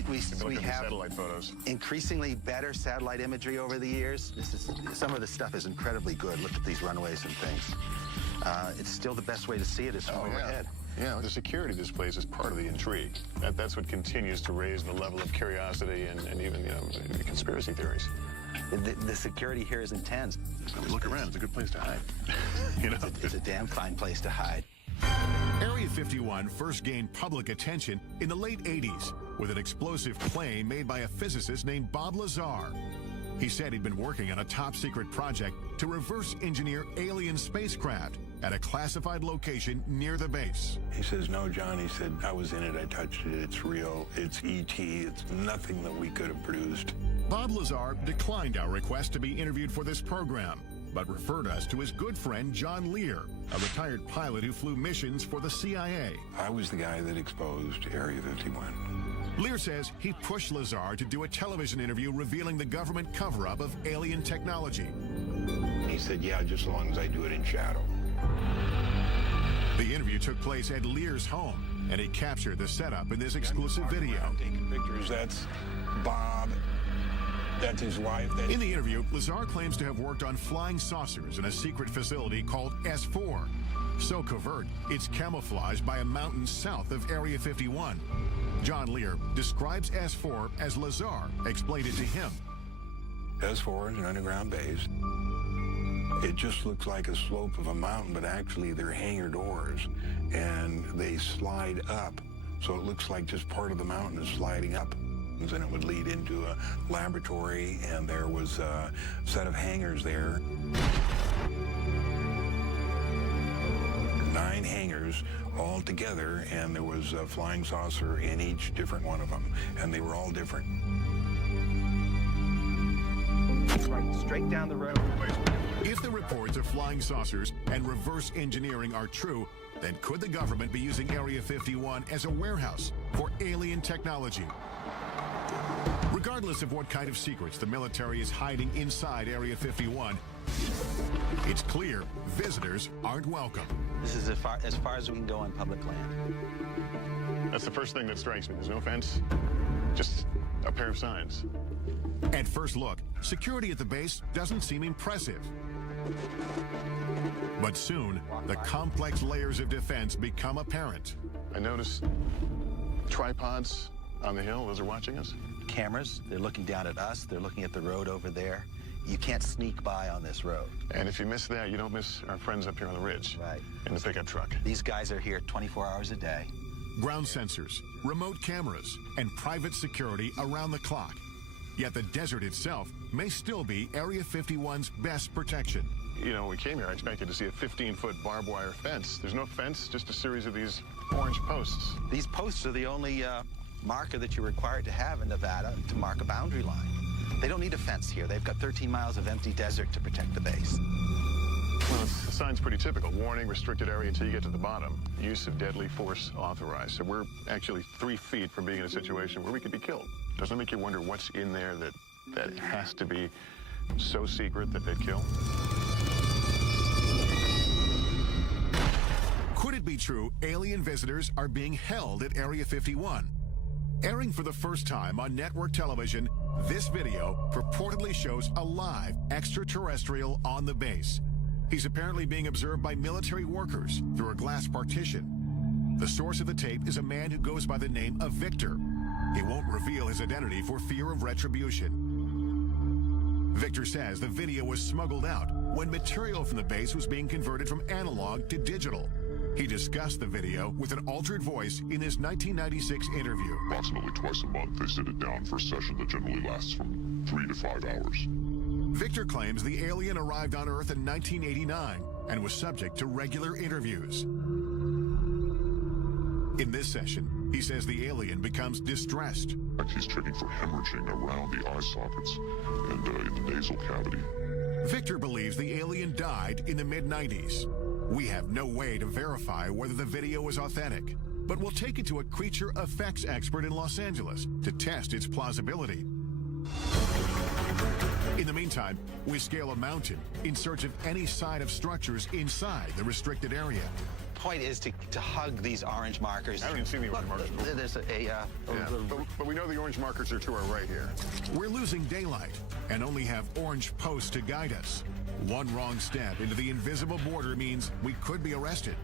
have satellite photos. Increasingly better satellite imagery over the years. Some of the stuff is incredibly good. Look at these runways and things. It's still the best way to see it is from overhead. Yeah, the security of this place is part of the intrigue. That's what continues to raise the level of curiosity and even, conspiracy theories. The security here is intense. Look around. It's a good place to hide. It's a damn fine place to hide. Area 51 first gained public attention in the late 80s with an explosive plane made by a physicist named Bob Lazar. He said he'd been working on a top-secret project to reverse engineer alien spacecraft at a classified location near the base. He says, no, John, he said, I was in it, I touched it, it's real, it's E.T., it's nothing that we could have produced. Bob Lazar declined our request to be interviewed for this program, but referred us to his good friend John Lear, a retired pilot who flew missions for the CIA. I was the guy that exposed Area 51. Lear says he pushed Lazar to do a television interview revealing the government cover-up of alien technology. He said, yeah, just as long as I do it in shadow. The interview took place at Lear's home, and he captured the setup in this exclusive video. Taking pictures, that's Bob. That's his wife. In the interview, Lazar claims to have worked on flying saucers in a secret facility called S4. So covert, it's camouflaged by a mountain south of Area 51. John Lear describes S4 as Lazar explained it to him. S4 is an underground base. It just looks like a slope of a mountain, but actually they're hangar doors, and they slide up. So it looks like just part of the mountain is sliding up. And it would lead into a laboratory, and there was a set of hangars there. 9 hangars all together, and there was a flying saucer in each different one of them, and they were all different. Right, straight down the road. If the reports of flying saucers and reverse engineering are true, then could the government be using Area 51 as a warehouse for alien technology? Regardless of what kind of secrets the military is hiding inside Area 51, it's clear visitors aren't welcome. This is as far as we can go on public land. That's the first thing that strikes me. There's no fence, just a pair of signs. At first look, security at the base doesn't seem impressive. But soon, the complex layers of defense become apparent. I noticed tripods on the hill. Those are watching us. Cameras, they're looking down at us. They're looking at the road over there. You can't sneak by on this road. And if you miss that, you don't miss our friends up here on the ridge. Right. In the pickup truck. These guys are here 24 hours a day. Ground sensors, remote cameras, and private security around the clock. Yet the desert itself may still be Area 51's best protection. You know, when we came here, I expected to see a 15-foot barbed wire fence. There's no fence, just a series of these orange posts. These posts are the only marker that you're required to have in Nevada to mark a boundary line. They don't need a fence here. They've got 13 miles of empty desert to protect the base. Well, the sign's pretty typical. Warning, restricted area until you get to the bottom. Use of deadly force authorized. So we're actually 3 feet from being in a situation where we could be killed. Doesn't it make you wonder what's in there that has to be so secret that they'd kill? Could it be true alien visitors are being held at Area 51? Airing for the first time on network television, this video purportedly shows a live extraterrestrial on the base. He's apparently being observed by military workers through a glass partition. The source of the tape is a man who goes by the name of Victor. He won't reveal his identity for fear of retribution. Victor says the video was smuggled out when material from the base was being converted from analog to digital. He discussed the video with an altered voice in his 1996 interview. Approximately twice a month, they sit it down for a session that generally lasts from 3 to 5 hours. Victor claims the alien arrived on Earth in 1989 and was subject to regular interviews. In this session, he says the alien becomes distressed. He's checking for hemorrhaging around the eye sockets and in the nasal cavity. Victor believes the alien died in the mid-90s. We have no way to verify whether the video is authentic, but we'll take it to a creature effects expert in Los Angeles to test its plausibility. In the meantime, we scale a mountain in search of any sign of structures inside the restricted area. Point is to hug these orange markers. I haven't even seen the orange markers. There's but we know the orange markers are to our right here. We're losing daylight and only have orange posts to guide us. One wrong step into the invisible border means we could be arrested.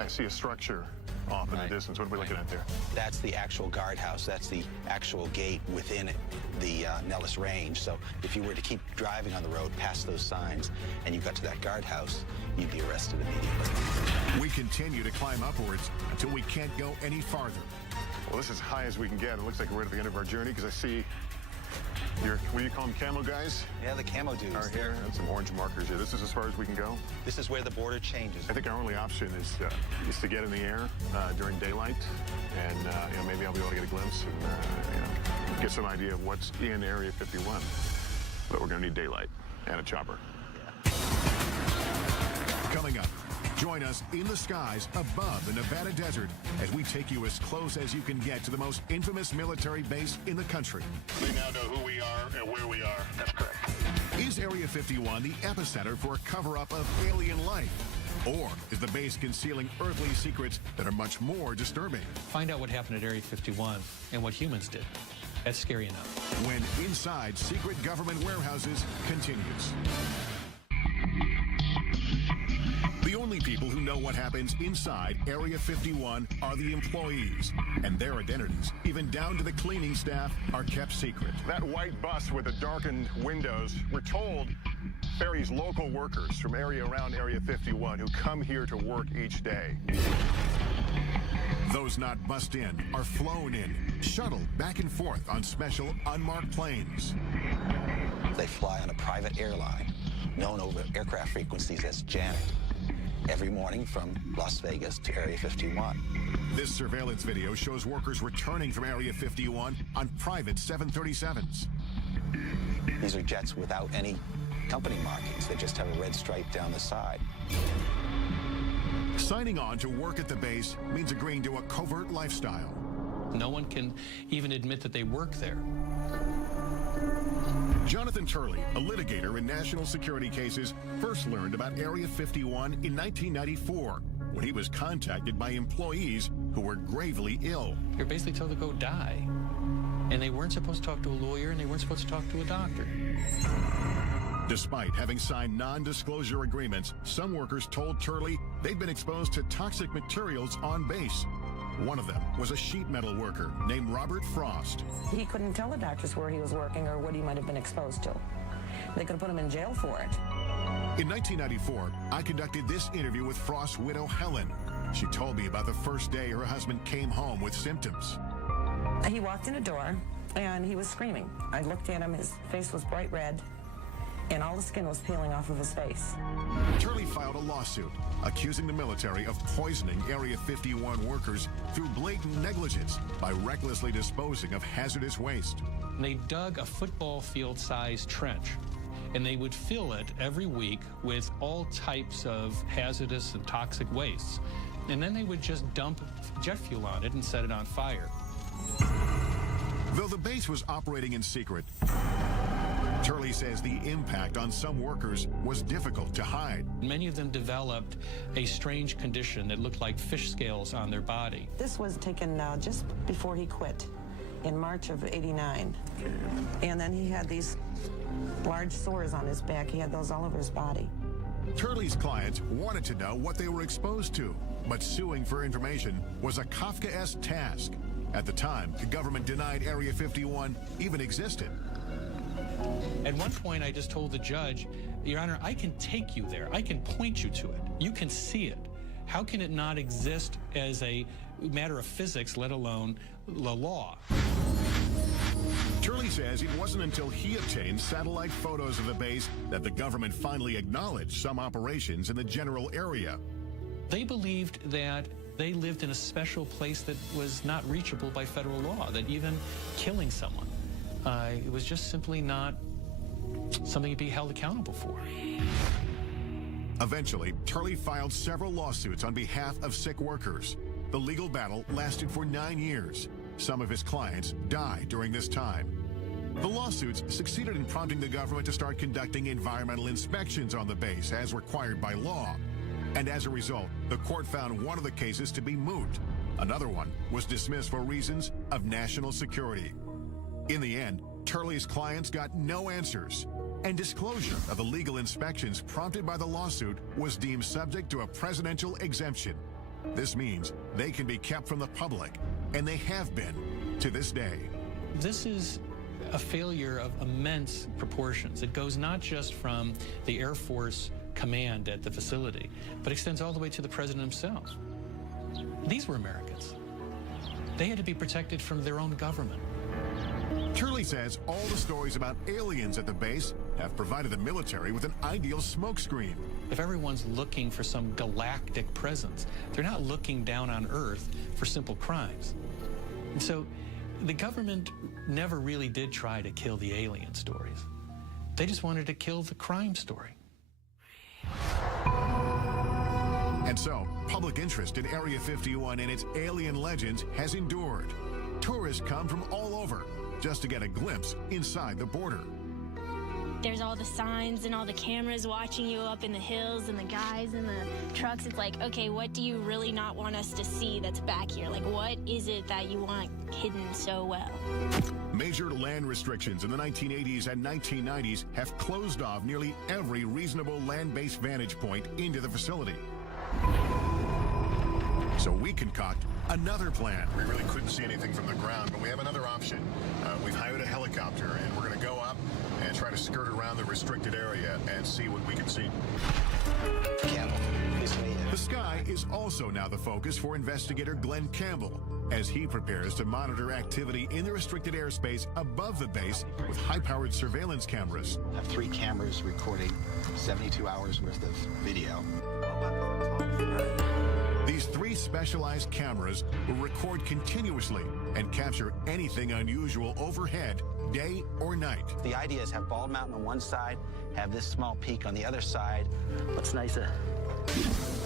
I see a structure off in the distance. What are we looking at there? That's the actual guardhouse. That's the actual gate within the Nellis Range. So if you were to keep driving on the road past those signs and you got to that guardhouse, you'd be arrested immediately. We continue to climb upwards until we can't go any farther. Well, this is as high as we can get. It looks like we're at the end of our journey because I see what do you call them, camo guys? Yeah, the camo dudes. Are here. And some orange markers here. This is as far as we can go? This is where the border changes. I think our only option is to get in the air during daylight, and maybe I'll be able to get a glimpse and get some idea of what's in Area 51. But we're going to need daylight and a chopper. Yeah. Coming up, join us in the skies above the Nevada desert as we take you as close as you can get to the most infamous military base in the country. We now know who we are and where we are. That's correct. Is Area 51 the epicenter for a cover-up of alien life? Or is the base concealing earthly secrets that are much more disturbing? Find out what happened at Area 51 and what humans did. That's scary enough. When Inside Secret Government Warehouses continues. The only people who know what happens inside Area 51 are the employees, and their identities, even down to the cleaning staff, are kept secret. That white bus with the darkened windows, we're told, ferries local workers from around Area 51 who come here to work each day. Those not bussed in are flown in, shuttled back and forth on special unmarked planes. They fly on a private airline known over aircraft frequencies as Janet, every morning from Las Vegas to Area 51. This surveillance video shows workers returning from Area 51 on private 737s. These are jets without any company markings. They just have a red stripe down the side. Signing on to work at the base means agreeing to a covert lifestyle. No one can even admit that they work there. Jonathan Turley, a litigator in national security cases, first learned about Area 51 in 1994 when he was contacted by employees who were gravely ill. You're basically told to go die. And they weren't supposed to talk to a lawyer, and they weren't supposed to talk to a doctor. Despite having signed non-disclosure agreements, some workers told Turley they'd been exposed to toxic materials on base. One of them was a sheet metal worker named Robert Frost. He couldn't tell the doctors where he was working or what he might have been exposed to. They could have put him in jail for it. In 1994, I conducted this interview with Frost's widow, Helen. She told me about the first day her husband came home with symptoms. He walked in a door, and he was screaming. I looked at him. His face was bright red, and all the skin was peeling off of his face. Turley filed a lawsuit accusing the military of poisoning Area 51 workers through blatant negligence by recklessly disposing of hazardous waste. They dug a football field-sized trench, and they would fill it every week with all types of hazardous and toxic wastes. And then they would just dump jet fuel on it and set it on fire. Though the base was operating in secret, Turley says the impact on some workers was difficult to hide. Many of them developed a strange condition that looked like fish scales on their body. This was taken just before he quit in March of '89. And then he had these large sores on his back. He had those all over his body. Turley's clients wanted to know what they were exposed to, but suing for information was a Kafkaesque task. At the time, the government denied Area 51 even existed. At one point, I just told the judge, Your Honor, I can take you there. I can point you to it. You can see it. How can it not exist as a matter of physics, let alone the law? Turley says it wasn't until he obtained satellite photos of the base that the government finally acknowledged some operations in the general area. They believed that they lived in a special place that was not reachable by federal law, that even killing someone, it was just simply not something to be held accountable for. Eventually, Turley filed several lawsuits on behalf of sick workers. The legal battle lasted for 9 years. Some of his clients died during this time. The lawsuits succeeded in prompting the government to start conducting environmental inspections on the base as required by law. And as a result, the court found one of the cases to be moot. Another one was dismissed for reasons of national security. In the end, Turley's clients got no answers, and disclosure of the legal inspections prompted by the lawsuit was deemed subject to a presidential exemption. This means they can be kept from the public, and they have been to this day. This is a failure of immense proportions. It goes not just from the Air Force command at the facility, but extends all the way to the president himself. These were Americans. They had to be protected from their own government. Turley says all the stories about aliens at the base have provided the military with an ideal smokescreen. If everyone's looking for some galactic presence, they're not looking down on Earth for simple crimes. And so the government never really did try to kill the alien stories. They just wanted to kill the crime story. And so, public interest in Area 51 and its alien legends has endured. Tourists come from all over just to get a glimpse inside the border. There's all the signs and all the cameras watching you up in the hills and the guys in the trucks. It's like, okay, what do you really not want us to see that's back here? Like, what is it that you want hidden so well? Major land restrictions in the 1980s and 1990s have closed off nearly every reasonable land-based vantage point into the facility. So we concoct another plan. We really couldn't see anything from the ground, but we have another option. We've hired a helicopter, and we're going to go up and try to skirt around the restricted area and see what we can see. Campbell, the sky is also now the focus for investigator Glenn Campbell as he prepares to monitor activity in the restricted airspace above the base with high-powered surveillance cameras. I have 3 cameras recording 72 hours worth of video. These 3 specialized cameras will record continuously and capture anything unusual overhead, day or night. The idea is have Bald Mountain on one side, have this small peak on the other side. What's nicer?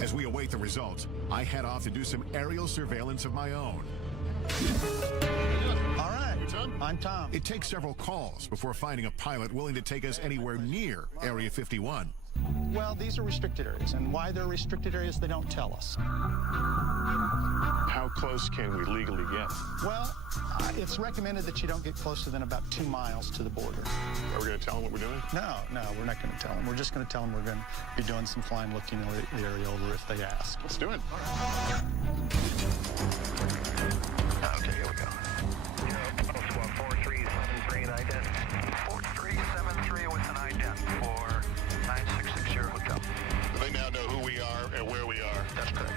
As we await the results, I head off to do some aerial surveillance of my own. All right, I'm Tom. It takes several calls before finding a pilot willing to take us anywhere near Area 51. Well, these are restricted areas, and why they're restricted areas, they don't tell us. How close can we legally get? Well, it's recommended that you don't get closer than about 2 miles to the border. Are we going to tell them what we're doing? No, we're not going to tell them. We're just going to tell them we're going to be doing some flying, looking the area over if they ask. Let's do it. Okay, here we go. 4373 ident. 4373 with an ident for 9660 Hotel. They now know who we are and where we are. That's correct.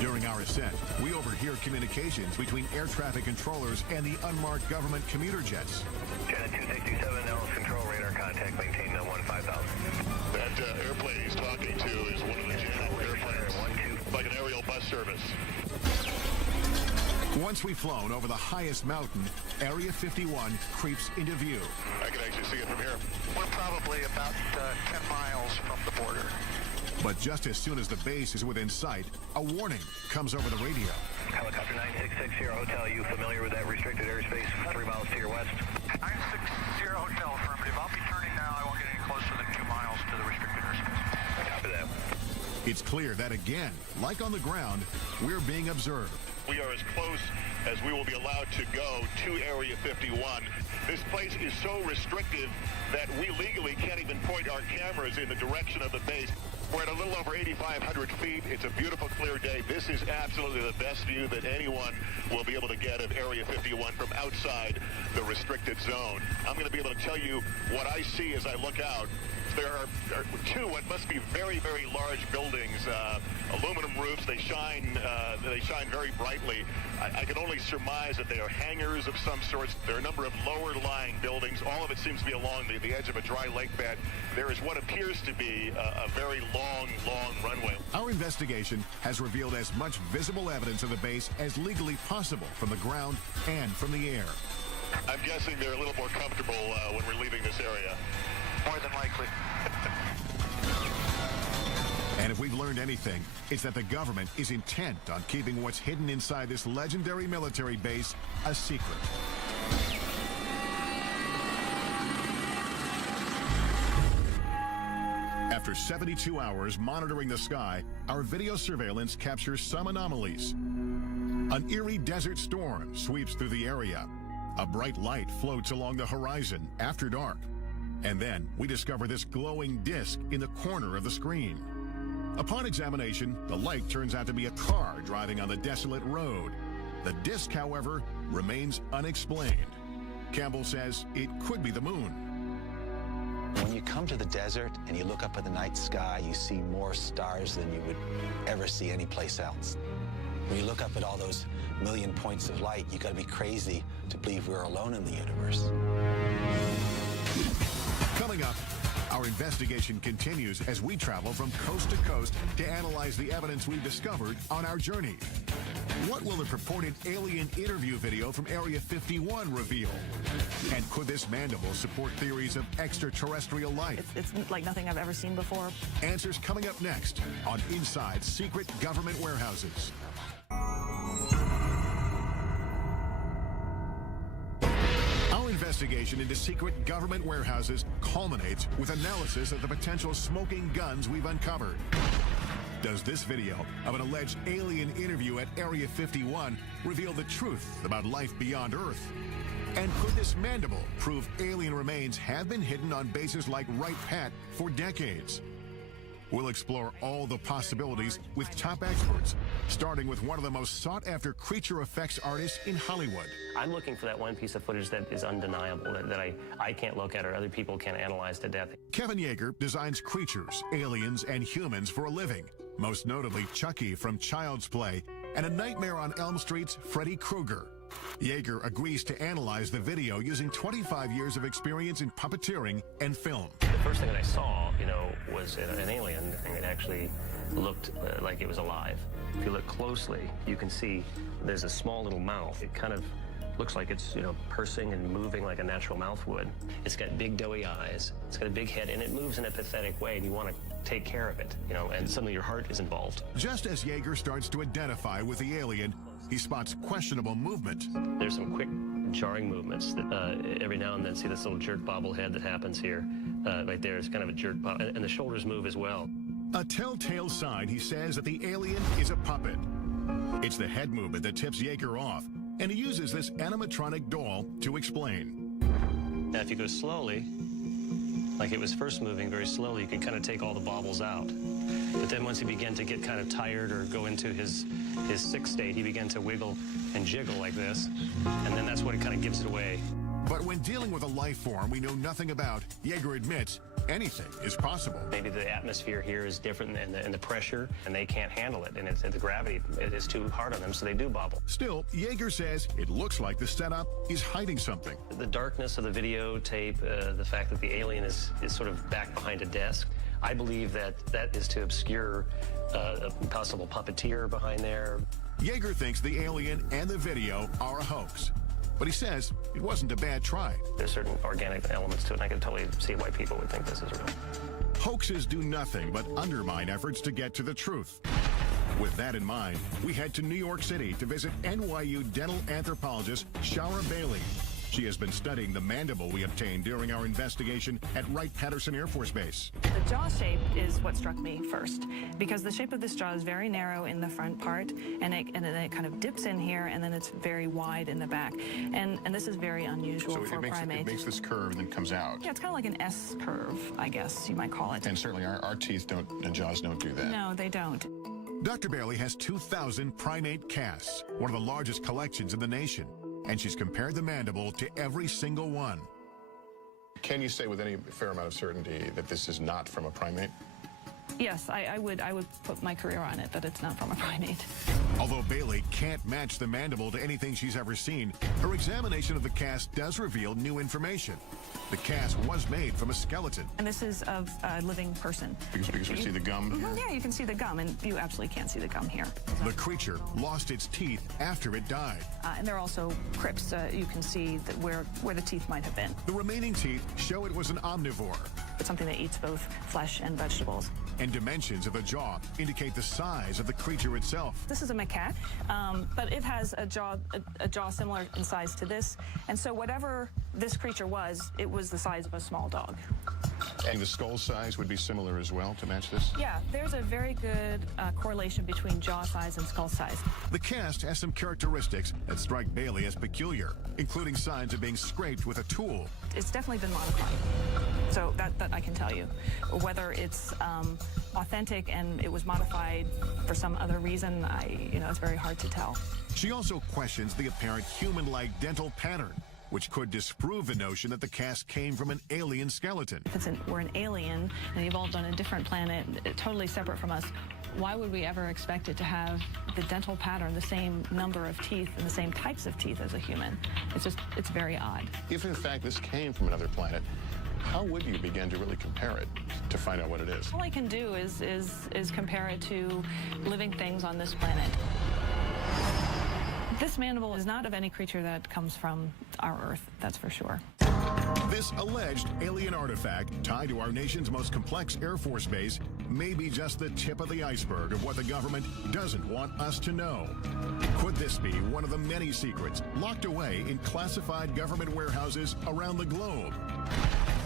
During our ascent, we overhear communications between air traffic controllers and the unmarked government commuter jets. Janet 267, Ellis control radar contact, maintain 15000. That airplane he's talking to is one of the Janet airplanes, like an aerial bus service. Once we've flown over the highest mountain, Area 51 creeps into view. I can actually see it from here. We're probably about 10 miles from the border. But just as soon as the base is within sight, a warning comes over the radio. Helicopter 9660 Hotel, you familiar with that restricted airspace 3 miles to your west? 960 Hotel, affirmative. I'll be turning now. I won't get any closer than 2 miles to the restricted airspace. Copy that. It's clear that again, like on the ground, we're being observed. We are as close as we will be allowed to go to Area 51. This place is so restrictive that we legally can't even point our cameras in the direction of the base. We're at a little over 8,500 feet. It's a beautiful, clear day. This is absolutely the best view that anyone will be able to get of Area 51 from outside the restricted zone. I'm going to be able to tell you what I see as I look out. There are two what must be very, very large buildings, aluminum roofs. They shine very brightly. I can only surmise that they are hangars of some sorts. There are a number of lower-lying buildings. All of it seems to be along the edge of a dry lake bed. There is what appears to be a very long runway. Our investigation has revealed as much visible evidence of the base as legally possible from the ground and from the air. I'm guessing they're a little more comfortable when we're leaving this area. More than likely. And if we've learned anything, it's that the government is intent on keeping what's hidden inside this legendary military base a secret. After 72 hours monitoring the sky, our video surveillance captures some anomalies. An eerie desert storm sweeps through the area. A bright light floats along the horizon after dark. And then we discover this glowing disc in the corner of the screen. Upon examination, the light turns out to be a car driving on the desolate road. The disc, however, remains unexplained. Campbell says it could be the moon. When you come to the desert and you look up at the night sky, you see more stars than you would ever see anyplace else. When you look up at all those million points of light, you got to be crazy to believe we're alone in the universe. Coming up, our investigation continues as we travel from coast to coast to analyze the evidence we've discovered on our journey. What will the purported alien interview video from Area 51 reveal? And could this mandible support theories of extraterrestrial life? It's like nothing I've ever seen before. Answers coming up next on Inside Secret Government Warehouses. Our investigation into secret government warehouses culminates with analysis of the potential smoking guns we've uncovered. Does this video of an alleged alien interview at Area 51 reveal the truth about life beyond Earth? And could this mandible prove alien remains have been hidden on bases like Wright-Patt for decades? We'll explore all the possibilities with top experts, starting with one of the most sought-after creature effects artists in Hollywood. I'm looking for that one piece of footage that is undeniable, that I can't look at or other people can't analyze to death. Kevin Yeager designs creatures, aliens, and humans for a living, most notably Chucky from Child's Play and A Nightmare on Elm Street's Freddy Krueger. Yeager agrees to analyze the video using 25 years of experience in puppeteering and film. The first thing that I saw, was an alien, and it actually looked like it was alive. If you look closely, you can see there's a small little mouth. It kind of looks like it's, pursing and moving like a natural mouth would. It's got big doughy eyes, it's got a big head, and it moves in a pathetic way, and you want to take care of it, and suddenly your heart is involved. Just as Yeager starts to identify with the alien, he spots questionable movement. There's some quick jarring movements that every now and then. See this little jerk bobblehead that happens here? Right there, it's kind of a jerk bob, and the shoulders move as well. A telltale sign, he says, that the alien is a puppet. It's the head movement that tips Yeager off, and he uses this animatronic doll to explain. Now, if you go slowly, like it was first moving very slowly, you can kind of take all the bobbles out. But then once he began to get kind of tired or go into his sick state, he began to wiggle and jiggle like this, and then that's what it kind of gives it away. But when dealing with a life form we know nothing about, Yeager admits anything is possible. Maybe the atmosphere here is different and the pressure, and they can't handle it, and the gravity is too hard on them, so they do bobble. Still, Yeager says it looks like the setup is hiding something. The darkness of the videotape, the fact that the alien is sort of back behind a desk, I believe that is to obscure a possible puppeteer behind there. Yeager thinks the alien and the video are a hoax. But he says it wasn't a bad try. There's certain organic elements to it, and I can totally see why people would think this is real. Hoaxes do nothing but undermine efforts to get to the truth. With that in mind, we head to New York City to visit NYU dental anthropologist Shara Bailey. She has been studying the mandible we obtained during our investigation at Wright-Patterson Air Force Base. The jaw shape is what struck me first, because the shape of this jaw is very narrow in the front part, and then it kind of dips in here, and then it's very wide in the back. And this is very unusual for a primate. It makes this curve and then comes out. Yeah, it's kind of like an S curve, I guess you might call it. And certainly our teeth and jaws don't do that. No, they don't. Dr. Bailey has 2,000 primate casts, one of the largest collections in the nation. And she's compared the mandible to every single one. Can you say with any fair amount of certainty that this is not from a primate? Yes, I would put my career on it that it's not from a primate. Although Bailey can't match the mandible to anything she's ever seen, her examination of the cast does reveal new information. The cast was made from a skeleton. And this is of a living person. Because we see the gum here? Yeah, you can see the gum, and you absolutely can't see the gum here. The creature lost its teeth after it died. And there are also crypts. You can see that where the teeth might have been. The remaining teeth show it was an omnivore. It's something that eats both flesh and vegetables. And dimensions of the jaw indicate the size of the creature itself. This is a macaque, but it has a jaw similar in size to this. And so whatever this creature was, it was the size of a small dog. And the skull size would be similar as well to match this? Yeah, there's a very good correlation between jaw size and skull size. The cast has some characteristics that strike Bailey as peculiar, including signs of being scraped with a tool. It's definitely been modified. So that I can tell you. Whether it's authentic and it was modified for some other reason, it's very hard to tell. She also questions the apparent human-like dental pattern, which could disprove the notion that the cast came from an alien skeleton. If we're an alien and evolved on a different planet, totally separate from us, why would we ever expect it to have the dental pattern, the same number of teeth and the same types of teeth as a human? It's very odd. If in fact this came from another planet, how would you begin to really compare it to find out what it is? All I can do is compare it to living things on this planet. This mandible is not of any creature that comes from our Earth, that's for sure. This alleged alien artifact tied to our nation's most complex Air Force base may be just the tip of the iceberg of what the government doesn't want us to know. Could this be one of the many secrets locked away in classified government warehouses around the globe?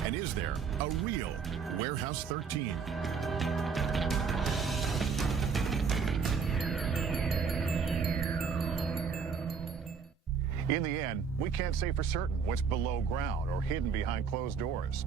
And is there a real Warehouse 13? In the end, we can't say for certain what's below ground or hidden behind closed doors.